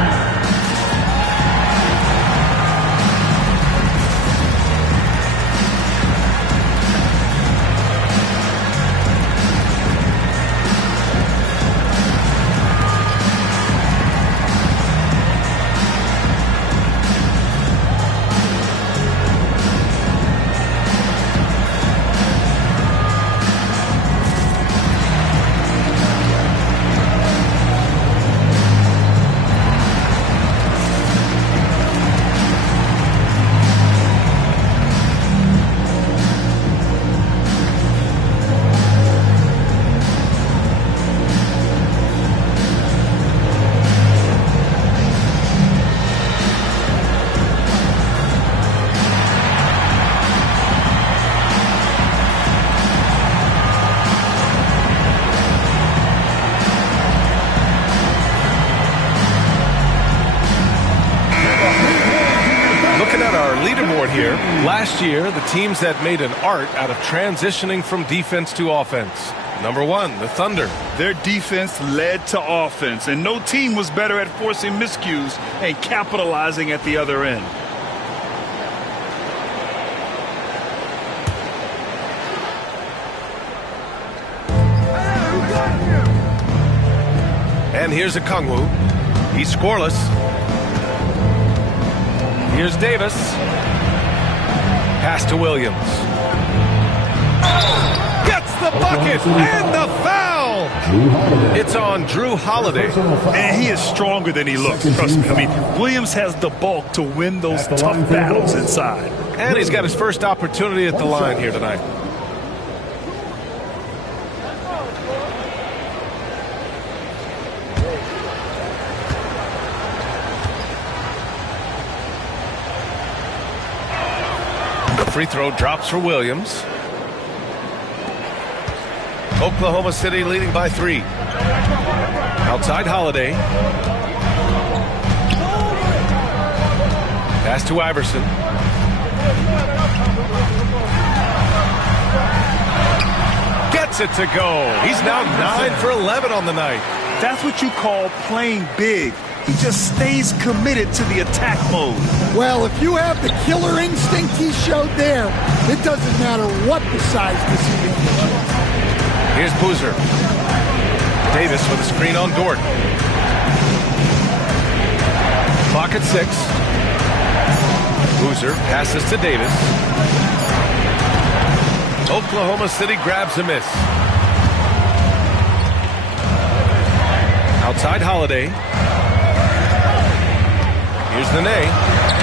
Here. Last year, the teams that made an art out of transitioning from defense to offense. Number 1, the Thunder. Their defense led to offense, and no team was better at forcing miscues and capitalizing at the other end. And here's a Kongwu. He's scoreless. Here's Davis. Pass to Williams. Gets the bucket and the foul. It's on Drew Holiday. And he is stronger than he looks. Trust me. I mean, Williams has the bulk to win those tough battles inside. And he's got his first opportunity at the line here tonight. Free throw drops for Williams. Oklahoma City leading by 3. Outside Holiday. Pass to Iverson. Gets it to go. He's now 9 for 11 on the night. That's what you call playing big. He just stays committed to the attack mode. Well, if you have the killer instinct he showed there, it doesn't matter what the size disadvantage is. Here's Boozer. Davis with a screen on Dort. Clock at 6. Boozer passes to Davis. Oklahoma City grabs a miss. Outside Holiday. Here's Nenê.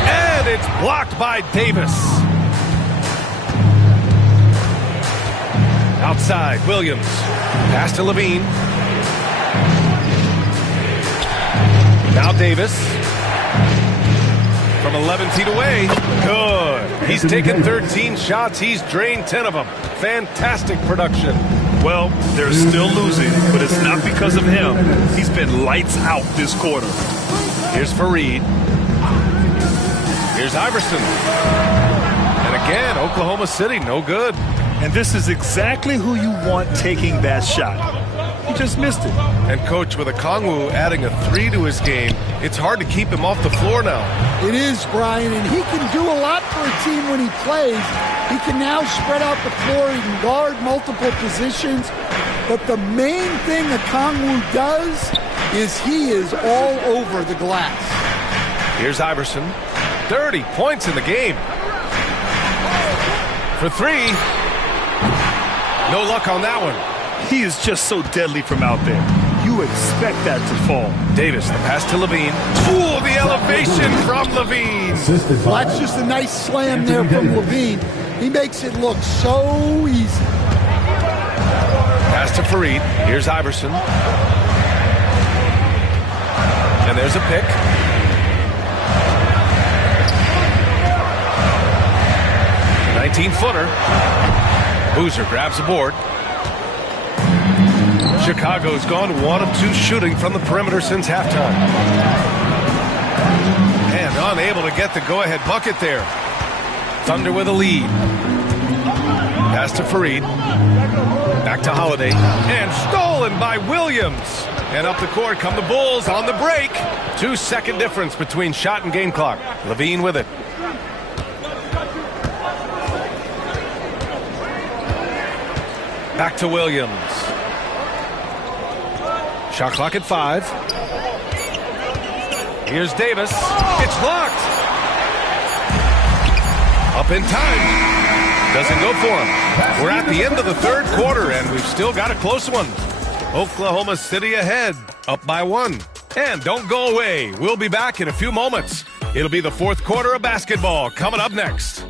And it's blocked by Davis. Outside, Williams. Pass to Levine. Now Davis. From 11 feet away. Good. He's taken 13 shots. He's drained 10 of them. Fantastic production. Well, they're still losing, but it's not because of him. He's been lights out this quarter. Here's Fareed. Here's Iverson. And again, Oklahoma City, no good. And this is exactly who you want taking that shot. He just missed it. And Coach, with a Kongwu adding a 3 to his game, it's hard to keep him off the floor now. It is, Brian, and he can do a lot for a team when he plays. He can now spread out the floor. He can guard multiple positions. But the main thing a Kongwu does is he is all over the glass. Here's Iverson. 30 points in the game. For 3. No luck on that one. He is just so deadly from out there. you expect that to fall. Davis, the pass to Levine. Ooh, the elevation from Levine. Well, that's just a nice slam there from Levine. He makes it look so easy. Pass to Fareed. Here's Iverson. And there's a pick. The 19-footer. Boozer grabs the board. Chicago's gone 1 of 2 shooting from the perimeter since halftime. And unable to get the go-ahead bucket there. Thunder with a lead. Pass to Fareed. Back to Holiday. And stolen by Williams. And up the court come the Bulls on the break. 2-second difference between shot and game clock. Levine with it. Back to Williams. Shot clock at 5. Here's Davis. It's blocked. Up in time. Doesn't go for him. We're at the end of the third quarter, and we've still got a close one. Oklahoma City ahead, up by 1. And don't go away. We'll be back in a few moments. It'll be the fourth quarter of basketball coming up next.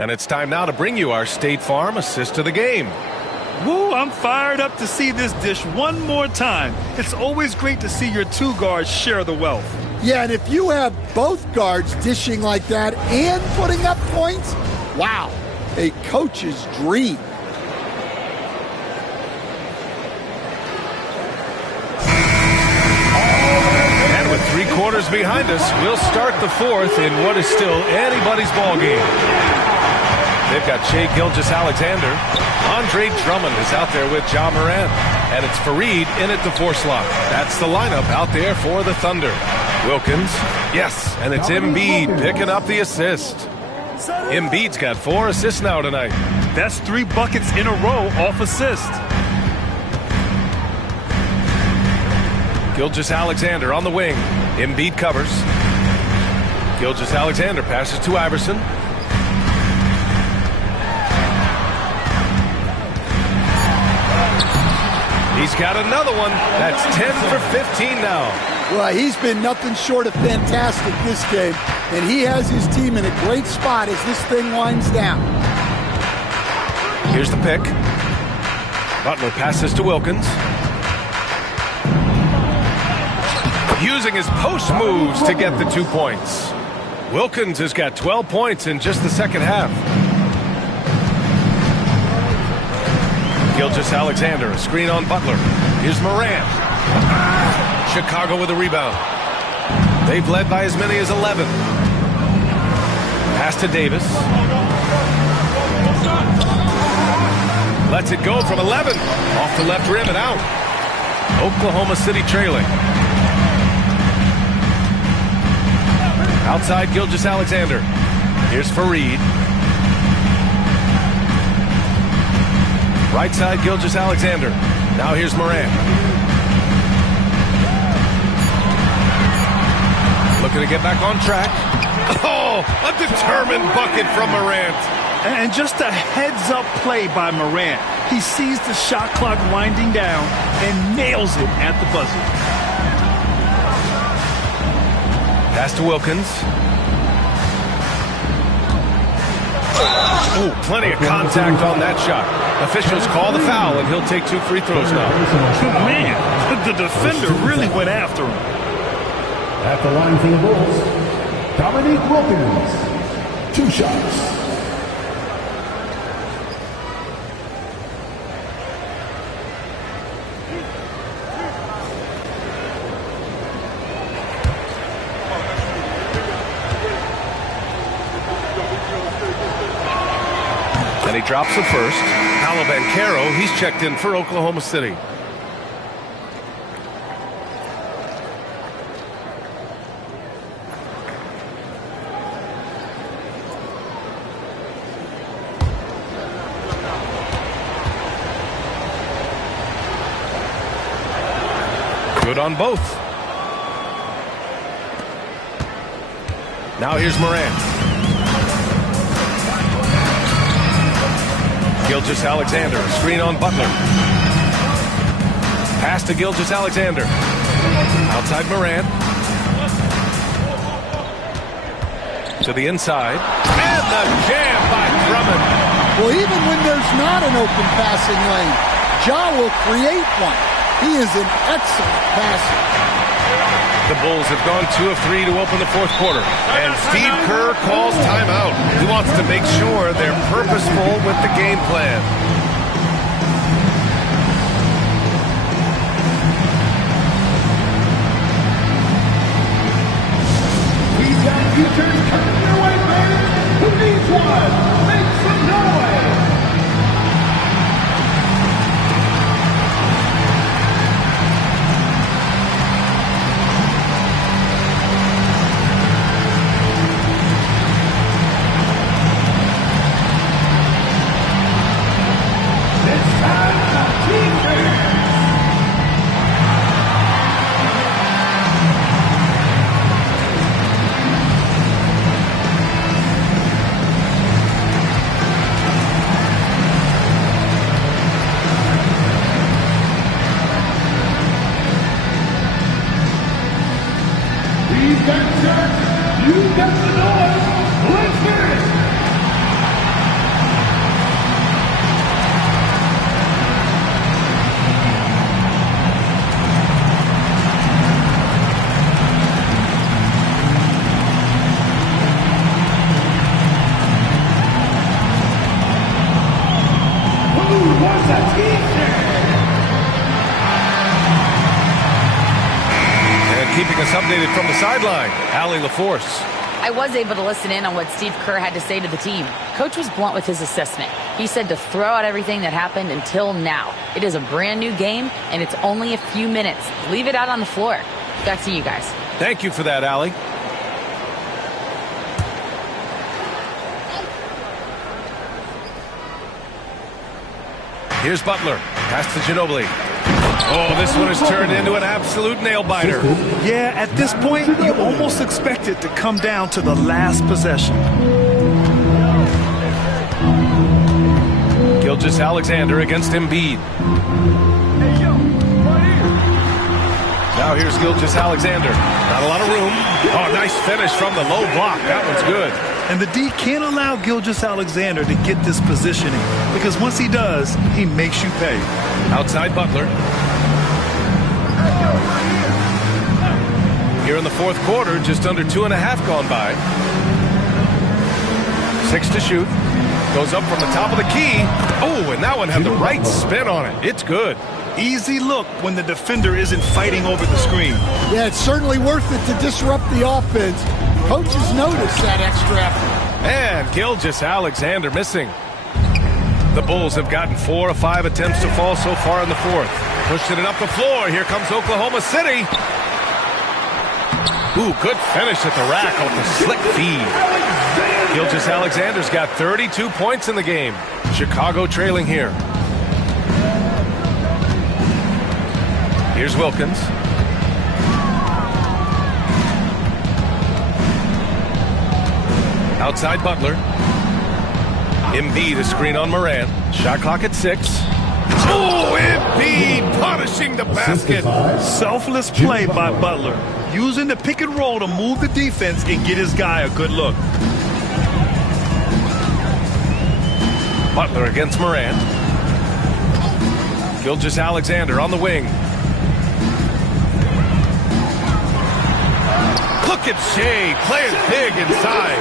And it's time now to bring you our State Farm assist to the game. Woo, I'm fired up to see this dish one more time. It's always great to see your 2 guards share the wealth. Yeah, and if you have both guards dishing like that and putting up points, wow, a coach's dream. And with 3 quarters behind us, we'll start the fourth in what is still anybody's ball game. They've got Shai Gilgeous-Alexander. Andre Drummond is out there with Ja Morant. And it's Fareed in at the 4 slot. That's the lineup out there for the Thunder. Wilkins, yes, and it's Embiid picking up the assist. Embiid's got 4 assists now tonight. That's 3 buckets in a row off assist. Gilgeous-Alexander on the wing. Embiid covers. Gilgeous-Alexander passes to Iverson. He's got another one. That's 10 for 15 now. Well, he's been nothing short of fantastic this game, and he has his team in a great spot as this thing winds down. Here's the pick. Butler passes to Wilkins. Using his post moves to get the 2 points. Wilkins has got 12 points in just the second half. Gilgeous-Alexander, a screen on Butler. Here's Morant. Chicago with a rebound. They've led by as many as 11. Pass to Davis. Lets it go from 11. Off the left rim and out. Oklahoma City trailing. Outside Gilgeous-Alexander. Here's Fareed. Right side, Gilgeous-Alexander. Now here's Morant. Looking to get back on track. Oh, a determined bucket from Morant. And just a heads-up play by Morant. He sees the shot clock winding down and nails it at the buzzer. Pass to Wilkins. Oh, plenty of contact on that shot. Officials call the foul, and he'll take 2 free throws now. Man, the defender really went after him. At the line for the Bulls, Dominique Wilkins. 2 shots. And he drops the first. Paolo Banchero, he's checked in for Oklahoma City. Good on both. Now here's Morant. Gilgeous-Alexander, screen on Butler. Pass to Gilgeous-Alexander. Outside Morant. To the inside. And the jam by Drummond. Well, even when there's not an open passing lane, Ja will create one. He is an excellent passer. The Bulls have gone 2 of 3 to open the fourth quarter. And Steve Kerr calls timeout. He wants to make sure they're purposeful with the game plan. We've got futures coming your way, fans. Who needs one? Make some noise. We've got shirts, you've got the noise. Let's hear it. Who wants a t-shirt? Keeping us updated from the sideline, Allie LaForce. I was able to listen in on what Steve Kerr had to say to the team. Coach was blunt with his assessment. He said to throw out everything that happened until now. It is a brand new game, and it's only a few minutes. Leave it out on the floor. Back to you guys. Thank you for that, Allie. Here's Butler. Pass to Ginobili. Oh, this one has turned into an absolute nail-biter. Yeah, at this point, you almost expect it to come down to the last possession. Gilgeous-Alexander against Embiid. Now here's Gilgeous-Alexander. Not a lot of room. Oh, nice finish from the low block. That one's good. And the D can't allow Gilgeous-Alexander to get this positioning, because once he does, he makes you pay. Outside Butler. Here in the fourth quarter, just under 2.5 gone by. 6 to shoot. Goes up from the top of the key. Oh, and that one had the right spin on it. It's good. Easy look when the defender isn't fighting over the screen. Yeah, it's certainly worth it to disrupt the offense. Coaches notice that extra effort. And Gilgeous-Alexander missing. The Bulls have gotten 4 of 5 attempts to fall so far in the fourth. Pushing it up the floor. Here comes Oklahoma City. Ooh, good finish at the rack off the slick feed. Gilgeous-Alexander's got 32 points in the game. Chicago trailing here. Here's Wilkins. Outside Butler. Embiid, a screen on Morant. Shot clock at 6. Oh, Embiid punishing the basket. Selfless play by Butler, using the pick and roll to move the defense and get his guy a good look. Butler against Morant. Gilgeous-Alexander on the wing. Look at Shea playing big inside.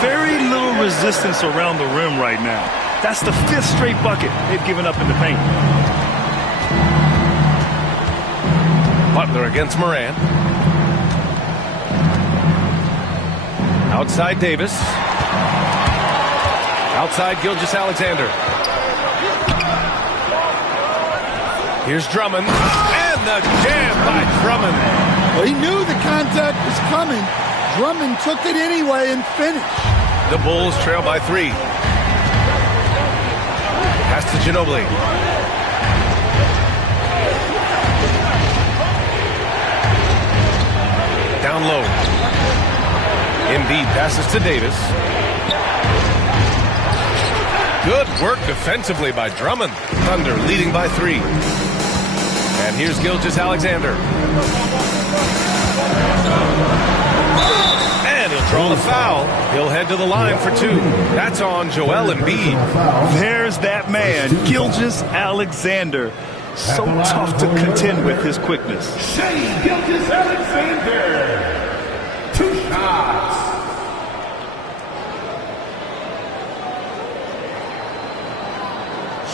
Very little resistance around the rim right now. That's the 5th straight bucket they've given up in the paint. Butler against Morant. Outside Davis. Outside Gilgeous-Alexander. Here's Drummond. And the jam by Drummond. Well, he knew the contact was coming. Drummond took it anyway and finished. The Bulls trail by 3. Pass to Ginobili. Down low. Embiid passes to Davis. Good work defensively by Drummond. Thunder leading by 3. And here's Gilgeous-Alexander. And he'll draw the foul. He'll head to the line for 2. That's on Joel Embiid. There's that man, Gilgeous-Alexander. So tough to contend with his quickness. Shane Gilgeous-Alexander. 2 shots.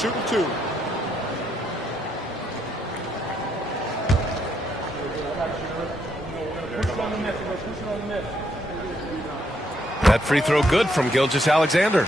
Shooting 2. That free throw good from Gilgeous-Alexander.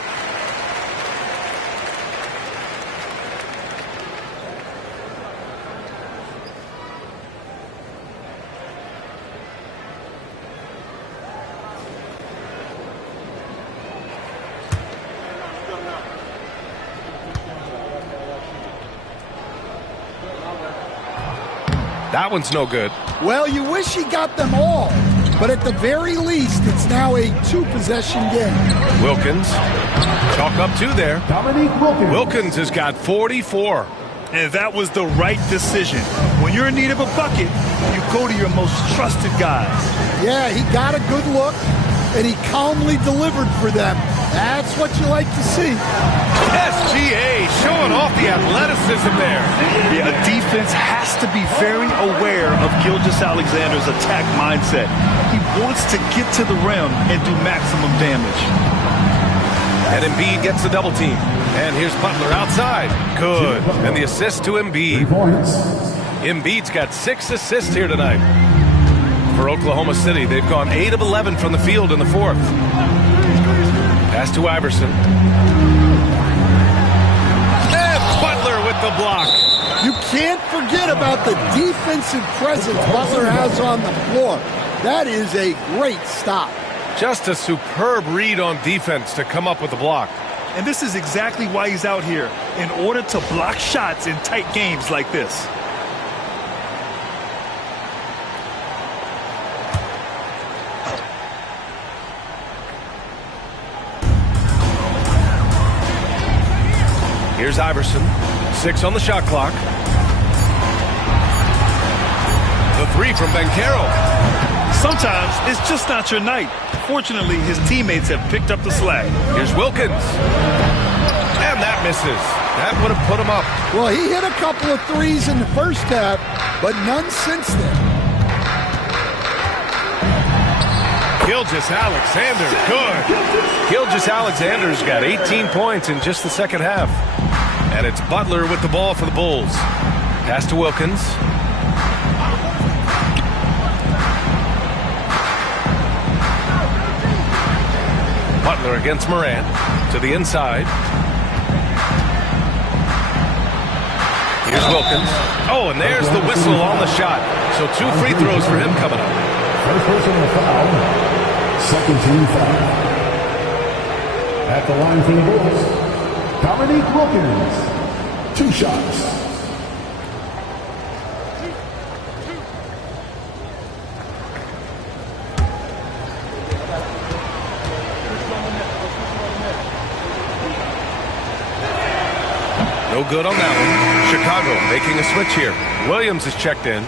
That one's no good. Well, you wish he got them all, but at the very least, it's now a 2-possession game. Wilkins, chalk up 2 there. Dominique Wilkins. Wilkins has got 44. And that was the right decision. When you're in need of a bucket, you go to your most trusted guys. Yeah, he got a good look, and he calmly delivered for them. That's what you like to see. SGA showing off the athleticism there. Yeah, a defense has to be very aware of Gilgeous-Alexander's attack mindset. He wants to get to the rim and do maximum damage. And Embiid gets the double team. And here's Butler outside. Good. And the assist to Embiid. Embiid's got 6 assists here tonight. For Oklahoma City, they've gone 8 of 11 from the field in the 4th. Pass to Iverson. And Butler with the block. You can't forget about the defensive presence Butler has on the floor. That is a great stop. Just a superb read on defense to come up with the block. And this is exactly why he's out here, in order to block shots in tight games like this. Here's Iverson. 6 on the shot clock. The 3 from Banchero. Sometimes it's just not your night. Fortunately, his teammates have picked up the slack. Here's Wilkins. And that misses. That would have put him up. Well, he hit a couple of threes in the first half, but none since then. Gilgeous-Alexander, good. Gilgeous-Alexander's got 18 points in just the second half. And it's Butler with the ball for the Bulls. Pass to Wilkins. Butler against Morant. To the inside. Here's Wilkins. Oh, and there's the whistle on the shot. So 2 free throws for him coming up. First personal foul. Second team foul. At the line for the Bulls, Dominique Wilkins. 2 shots. No good on that one. Chicago making a switch here. Williams is checked in.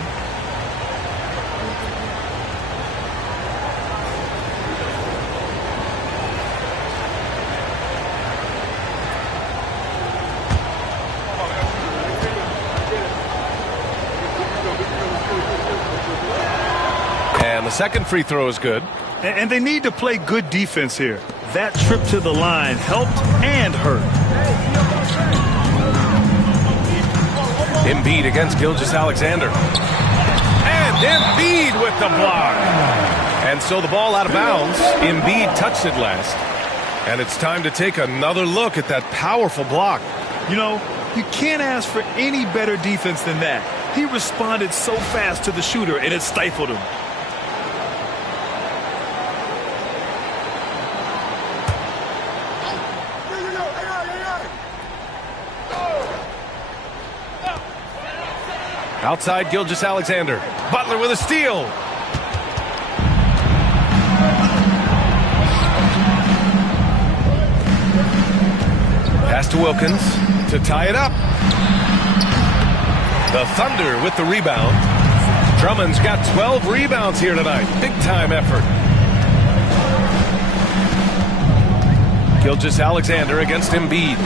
And the second free throw is good. And they need to play good defense here. That trip to the line helped and hurt. Embiid against Gilgeous-Alexander. And Embiid with the block. And so the ball out of bounds. Embiid touched it last. And it's time to take another look at that powerful block. You know, you can't ask for any better defense than that. He responded so fast to the shooter, and it stifled him. Outside Gilgeous-Alexander. Butler with a steal. Pass to Wilkins to tie it up. The Thunder with the rebound. Drummond's got 12 rebounds here tonight. Big time effort. Gilgeous-Alexander against Embiid.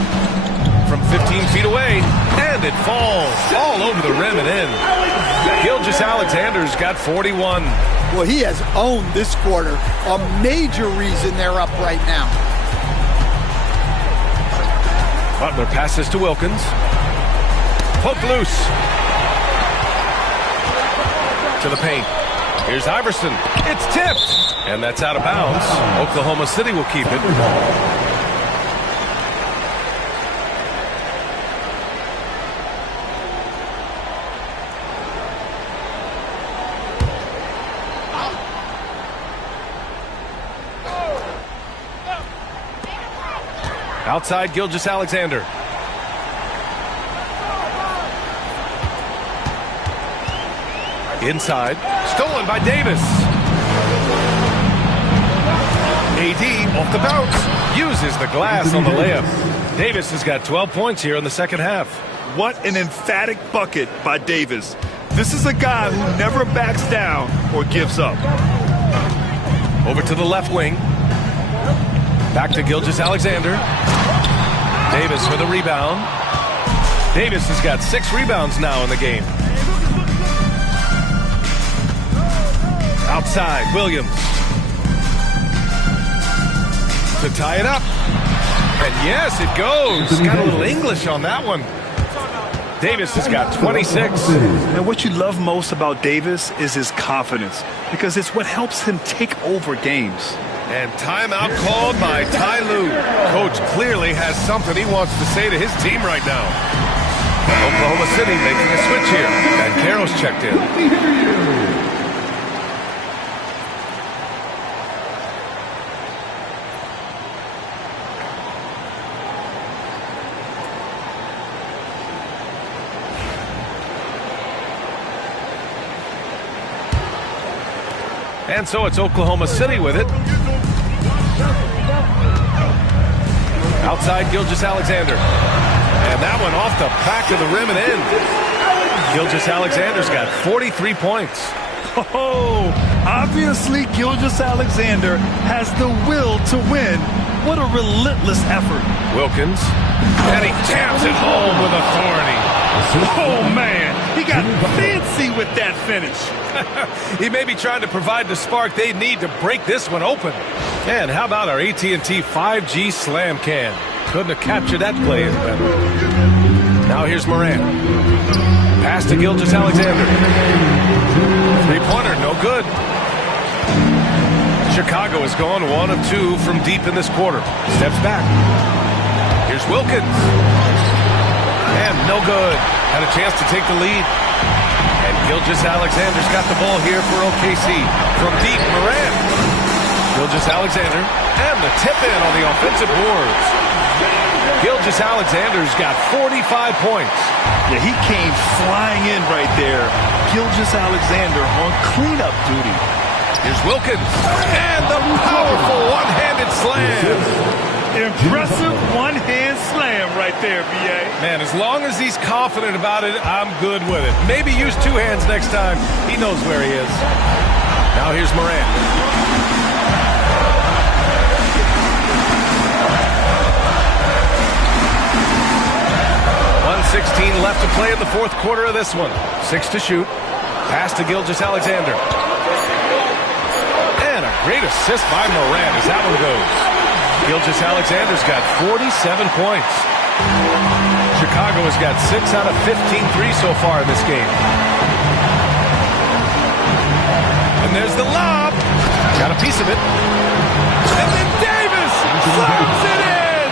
From 15 feet away, and it falls all over the rim and in. Gilgeous-Alexander's got 41. Well, he has owned this quarter. A major reason they're up right now. Butler passes to Wilkins. Poked loose. To the paint. Here's Iverson. It's tipped. And that's out of bounds. Oklahoma City will keep it. Outside, Gilgeous-Alexander. Inside. Stolen by Davis. AD off the bounce. Uses the glass on the layup. Davis has got 12 points here in the second half. What an emphatic bucket by Davis. This is a guy who never backs down or gives up. Over to the left wing. Back to Gilgeous-Alexander. Davis for the rebound. Davis has got 6 rebounds now in the game. Outside, Williams. To tie it up. And yes, it goes. Got a little English on that one. Davis has got 26. And what you love most about Davis is his confidence, because it's what helps him take over games. And timeout called by Ty Lue. Coach clearly has something he wants to say to his team right now. Oklahoma City making a switch here. And Carroll's checked in. And so it's Oklahoma City with it. Outside, Gilgeous-Alexander. And that one off the back of the rim and in. Gilgeous-Alexander's got 43 points. Oh, obviously Gilgeous-Alexander has the will to win. What a relentless effort. Wilkins. And he jams it home with authority. Oh, man. He got fancy with that finish. He may be trying to provide the spark they need to break this one open. And how about our AT&T 5G Slam Can? Couldn't have captured that play any better. Now here's Morant. Pass to Gilgeous-Alexander. Three-pointer, no good. Chicago has gone 1 of 2 from deep in this quarter. Steps back. Here's Wilkins. And no good. Had a chance to take the lead. And Gilgeous-Alexander's got the ball here for OKC. From deep, Morant. Gilgeous-Alexander. And the tip-in on the offensive boards. Gilgeous-Alexander's got 45 points. Yeah, he came flying in right there. Gilgeous-Alexander on cleanup duty. Here's Wilkins. And the powerful one-handed slam. Impressive one-hand slam right there, B.A. Man, as long as he's confident about it, I'm good with it. Maybe use 2 hands next time. He knows where he is. Now here's Morant. 1:16 left to play in the fourth quarter of this one. 6 to shoot. Pass to Gilgeous-Alexander. And a great assist by Morant as that one goes. Gilgeous-Alexander's got 47 points. Chicago has got 6 out of 15 threes so far in this game. And there's the lob. Got a piece of it. And then Davis slams it in.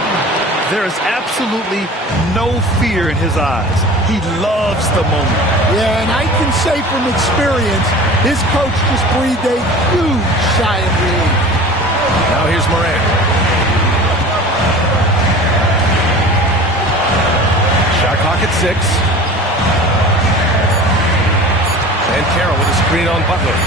There is absolutely no fear in his eyes. He loves the moment. Yeah, and I can say from experience, his coach just breathed a huge sigh of relief. Now here's Morant. Shot clock at 6. And Carroll with a screen on Butler.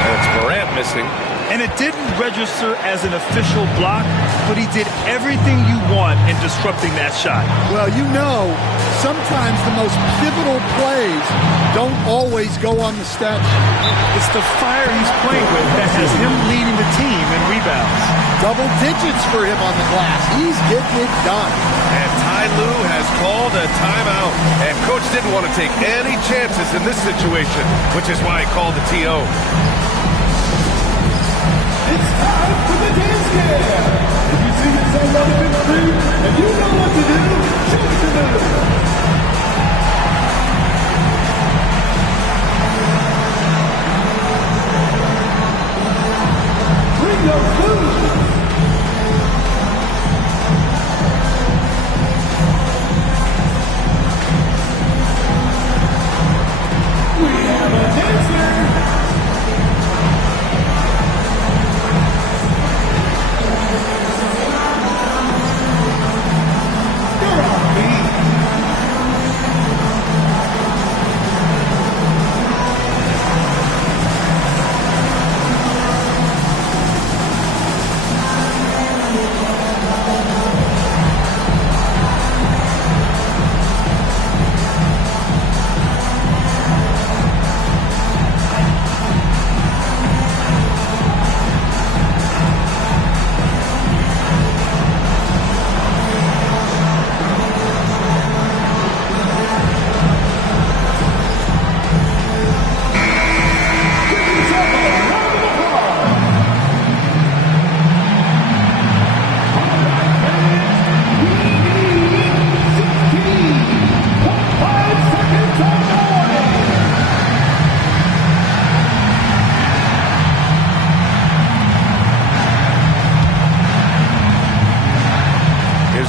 And it's Morant missing. And it didn't register as an official block, but he did everything you want in disrupting that shot. Well, you know, sometimes the most pivotal plays don't always go on the stat sheet. It's the fire he's playing with that has him leading the team in rebounds. Double digits for him on the glass. He's getting it done. And Ty Lue has called a timeout. And Coach didn't want to take any chances in this situation, which is why he called the TO. It's time for the dance cam. If you see yourself on the big screen and you know what to do, show it to them. Bring your food. We have a dancer.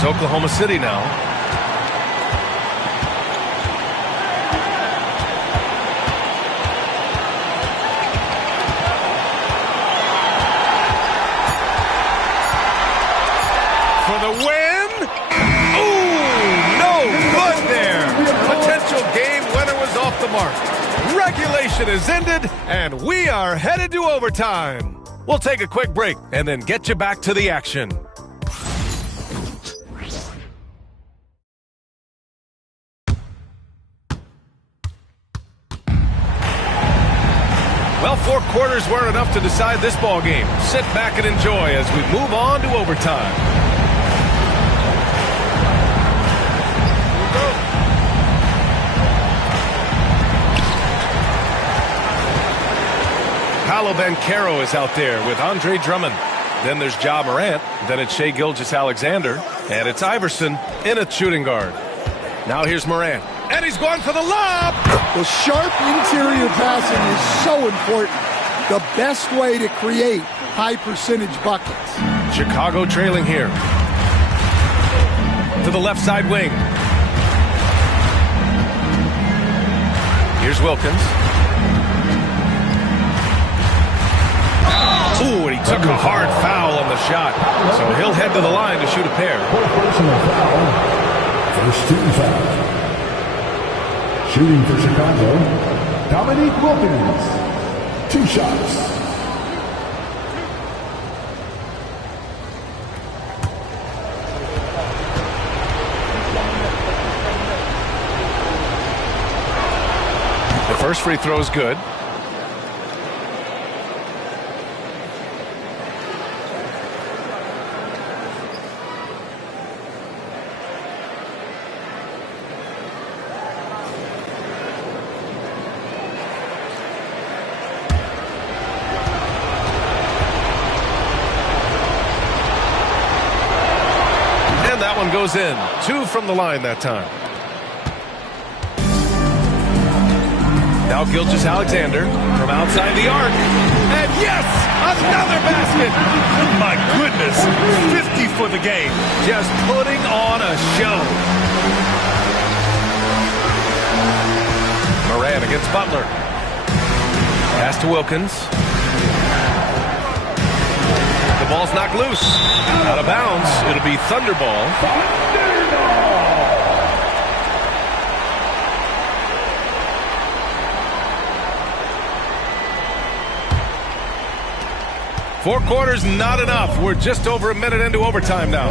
Oklahoma City now. For the win. Ooh, no good there. Potential game winner was off the mark. Regulation is ended, and we are headed to overtime. We'll take a quick break and then get you back to the action. Well, 4 quarters weren't enough to decide this ball game. Sit back and enjoy as we move on to overtime. Paolo Banchero is out there with Andre Drummond. Then there's Ja Morant. Then it's Shai Gilgeous-Alexander. And it's Iverson in a shooting guard. Now here's Morant. And he's going for the lob. The sharp interior passing is so important. The best way to create high percentage buckets. Chicago trailing here. To the left side wing. Here's Wilkins. Ooh, and he took a hard foul on the shot. So he'll head to the line to shoot a pair. Personal foul. First team foul. Shooting for Chicago, Dominique Wilkins. 2 shots. The first free throw is good. Goes in. 2 from the line that time. Now Gilgeous-Alexander from outside the arc. And yes, another basket. My goodness, 50 for the game. Just putting on a show. Morant against Butler. Pass to Wilkins. The ball's knocked loose. Out of bounds. It'll be Thunderball. 4 quarters, not enough. We're just over a minute into overtime now.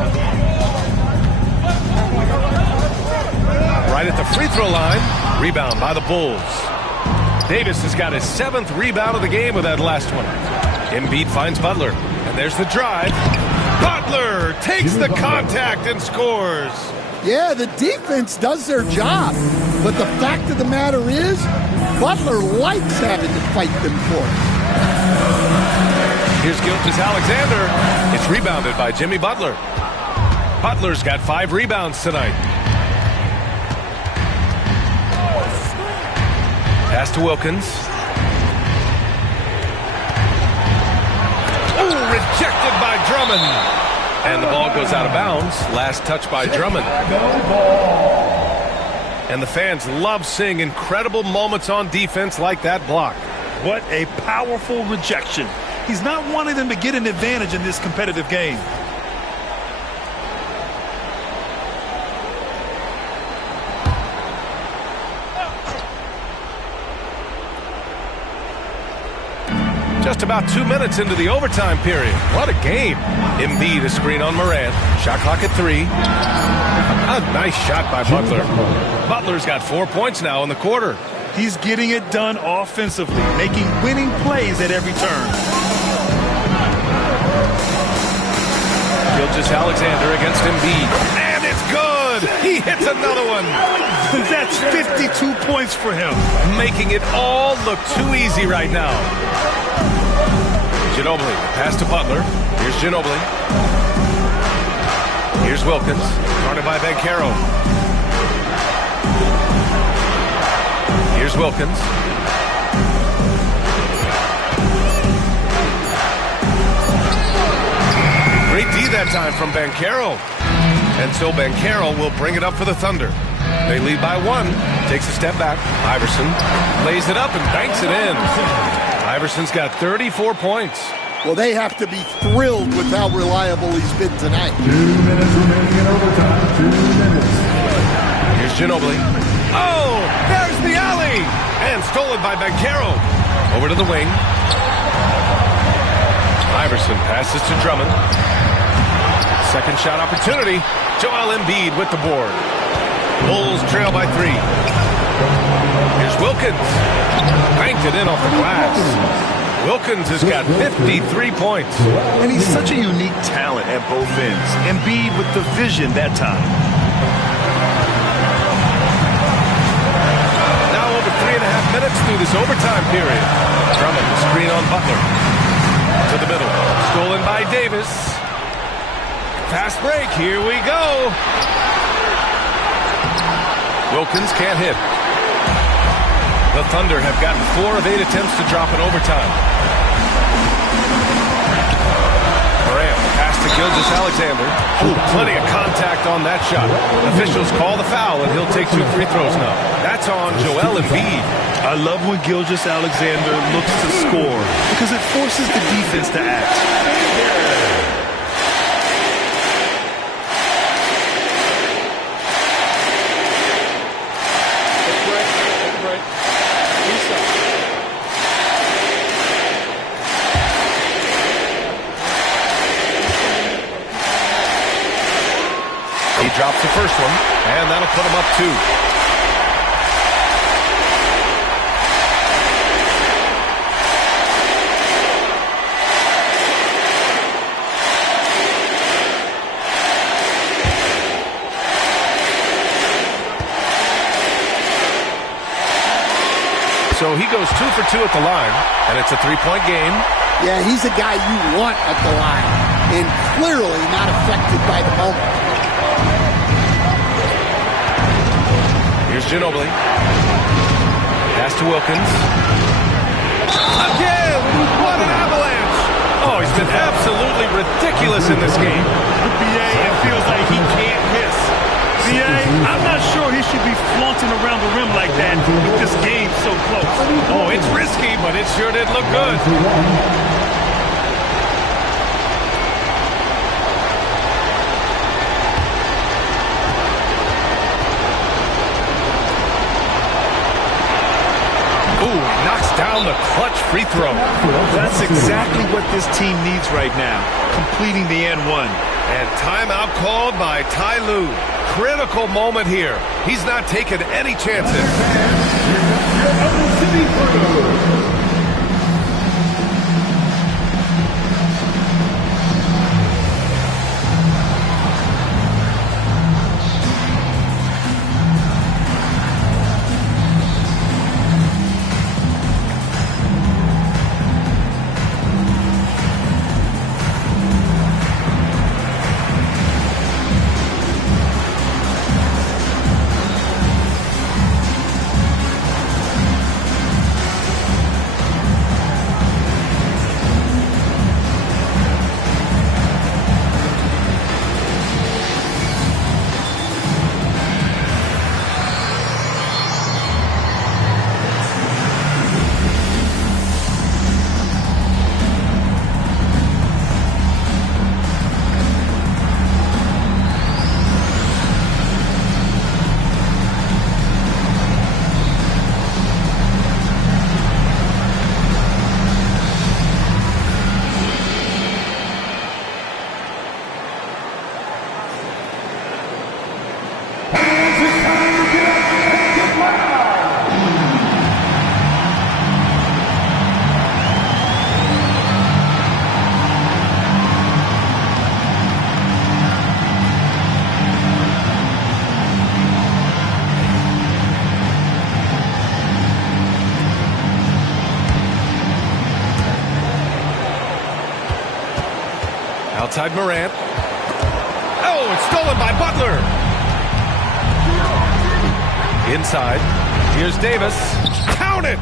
Right at the free throw line. Rebound by the Bulls. Davis has got his 7th rebound of the game with that last one. Embiid finds Butler. And there's the drive. Butler takes the contact and scores. Yeah, the defense does their job. But the fact of the matter is, Butler likes having to fight them for it. Here's Gilgeous-Alexander. It's rebounded by Jimmy Butler. Butler's got 5 rebounds tonight. Pass to Wilkins. Oh, rejected by Drummond. And the ball goes out of bounds. Last touch by Drummond. And the fans love seeing incredible moments on defense like that block. What a powerful rejection. He's not wanting them to get an advantage in this competitive game. Just about 2 minutes into the overtime period. What a game. Embiid, a screen on Morant. Shot clock at 3. A nice shot by Butler. Butler's got 4 points now in the quarter. He's getting it done offensively, making winning plays at every turn. Gilgeous-Alexander against Embiid. And it's good! He hits another one! That's 52 points for him. Making it all look too easy right now. Ginobili, pass to Butler. Here's Ginobili. Here's Wilkins, guarded by Banchero. Here's Wilkins. Great D that time from Banchero. And so Banchero will bring it up for the Thunder. They lead by 1. Takes a step back. Iverson lays it up and banks it in. Iverson's got 34 points. Well, they have to be thrilled with how reliable he's been tonight. 2 minutes remaining in overtime. 2 minutes. Here's Ginobili. Oh, there's the alley! And stolen by Banchero. Over to the wing. Iverson passes to Drummond. Second shot opportunity. Joel Embiid with the board. Bulls trail by 3. Here's Wilkins. Banked it in off the glass. Wilkins has got 53 points. And he's such a unique talent at both ends. Embiid with the vision that time. Now over 3.5 minutes through this overtime period. Drummond, screen on Butler. To the middle. Stolen by Davis. Fast break. Here we go. Wilkins can't hit. The Thunder have gotten 4 of 8 attempts to drop in overtime. Morant, pass to Gilgeous-Alexander. Ooh, plenty of contact on that shot. Officials call the foul, and he'll take 2 free throws now. That's on Joel Embiid. I love when Gilgeous-Alexander looks to score because it forces the defense to act. He drops the first one, and that'll put him up 2. So he goes 2 for 2 at the line, and it's a 3-point game. Yeah, he's a guy you want at the line, and clearly not affected by the moment. Here's Ginobili. Pass to Wilkins. Again! What an avalanche! Oh, he's been absolutely ridiculous in this game. BA, it feels like he can't miss. BA, I'm not sure he should be flaunting around the rim like that with this game so close. Oh, it's risky, but it sure did look good. Ooh, knocks down down the clutch free throw. That's exactly what this team needs right now, completing the N1. And timeout called by Ty Lue. Critical moment here. He's not taking any chances. Outside Morant. Oh, it's stolen by Butler. Inside. Here's Davis. Count it!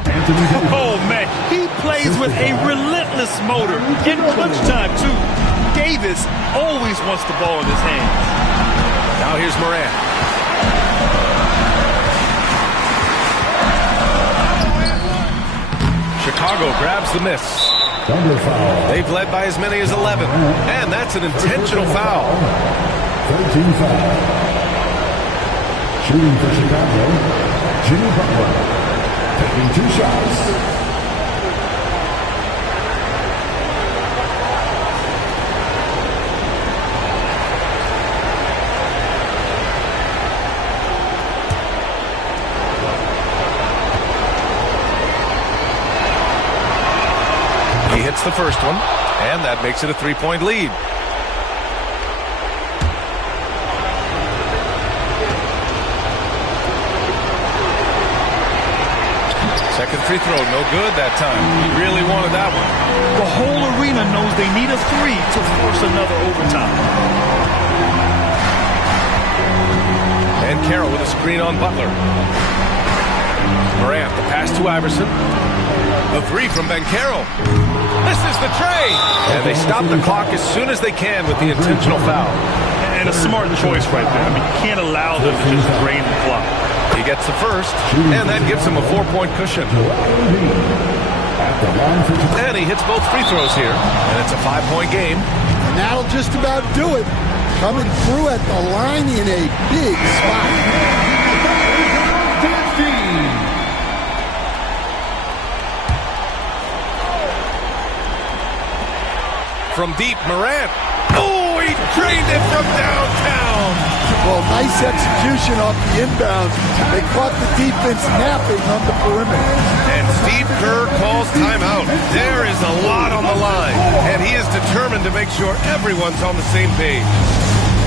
Oh, man, he plays with a relentless motor. In clutch time, too. Davis always wants the ball in his hands. Now here's Morant. Chicago grabs the miss. They've led by as many as 11. And that's an intentional foul. 13 foul. Shooting for Chicago, Jimmy Butler. Taking 2 shots. He hits the first one, and that makes it a 3-point lead. Second free throw, no good that time. He really wanted that one. The whole arena knows they need a 3 to force another overtime. And Carroll with a screen on Butler. Morant, the pass to Iverson. The 3 from Carroll. This is the tray. And they stop the clock as soon as they can with the intentional foul. And a smart choice right there. I mean, you can't allow them to just drain the clock. He gets the first, and that gives him a 4-point cushion. And he hits both free throws here, and it's a 5-point game. And that'll just about do it. Coming through at the line in a big spot. From deep, Morant. Oh, he drained it from downtown. Well, nice execution off the inbound. They caught the defense napping on the perimeter. And Steve Kerr calls timeout. There is a lot on the line, and he is determined to make sure everyone's on the same page.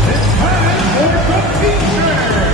It's time for the feature.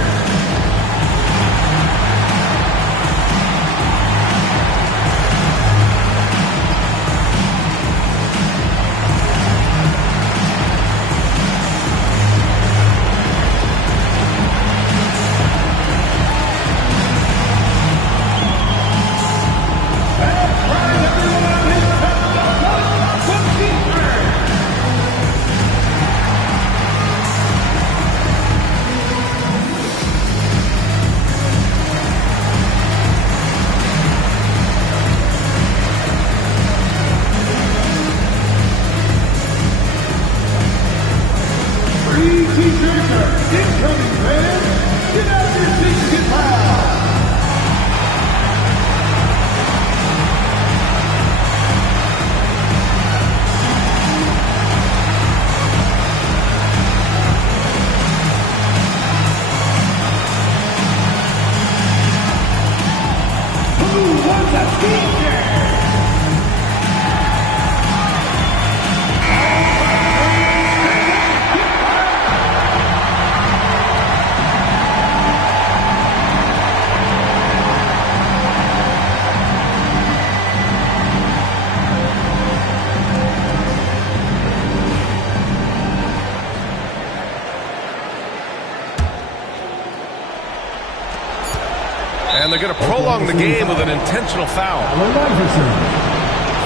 And they're going to prolong the game with an intentional foul.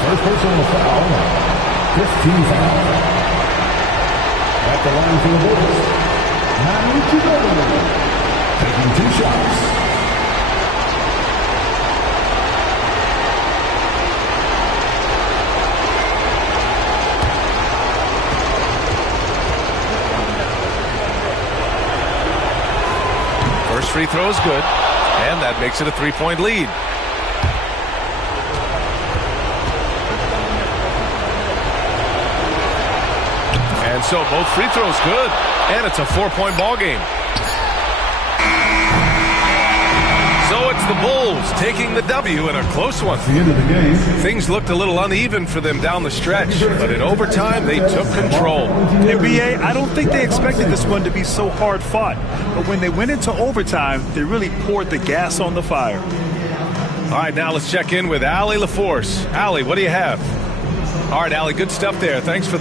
First personal foul. 15 foul. At the line for the Bulls, Nenê taking 2 shots. First free throw is good. And that makes it a 3-point lead. And so both free throws good. And it's a 4-point ball game. So it's the Bulls taking the W in a close one. The end of the game. Things looked a little uneven for them down the stretch, but in overtime they took control. NBA, I don't think they expected this one to be so hard fought. But when they went into overtime, they really poured the gas on the fire. All right, now let's check in with Allie LaForce. Allie, what do you have? All right, Allie, good stuff there. Thanks for that.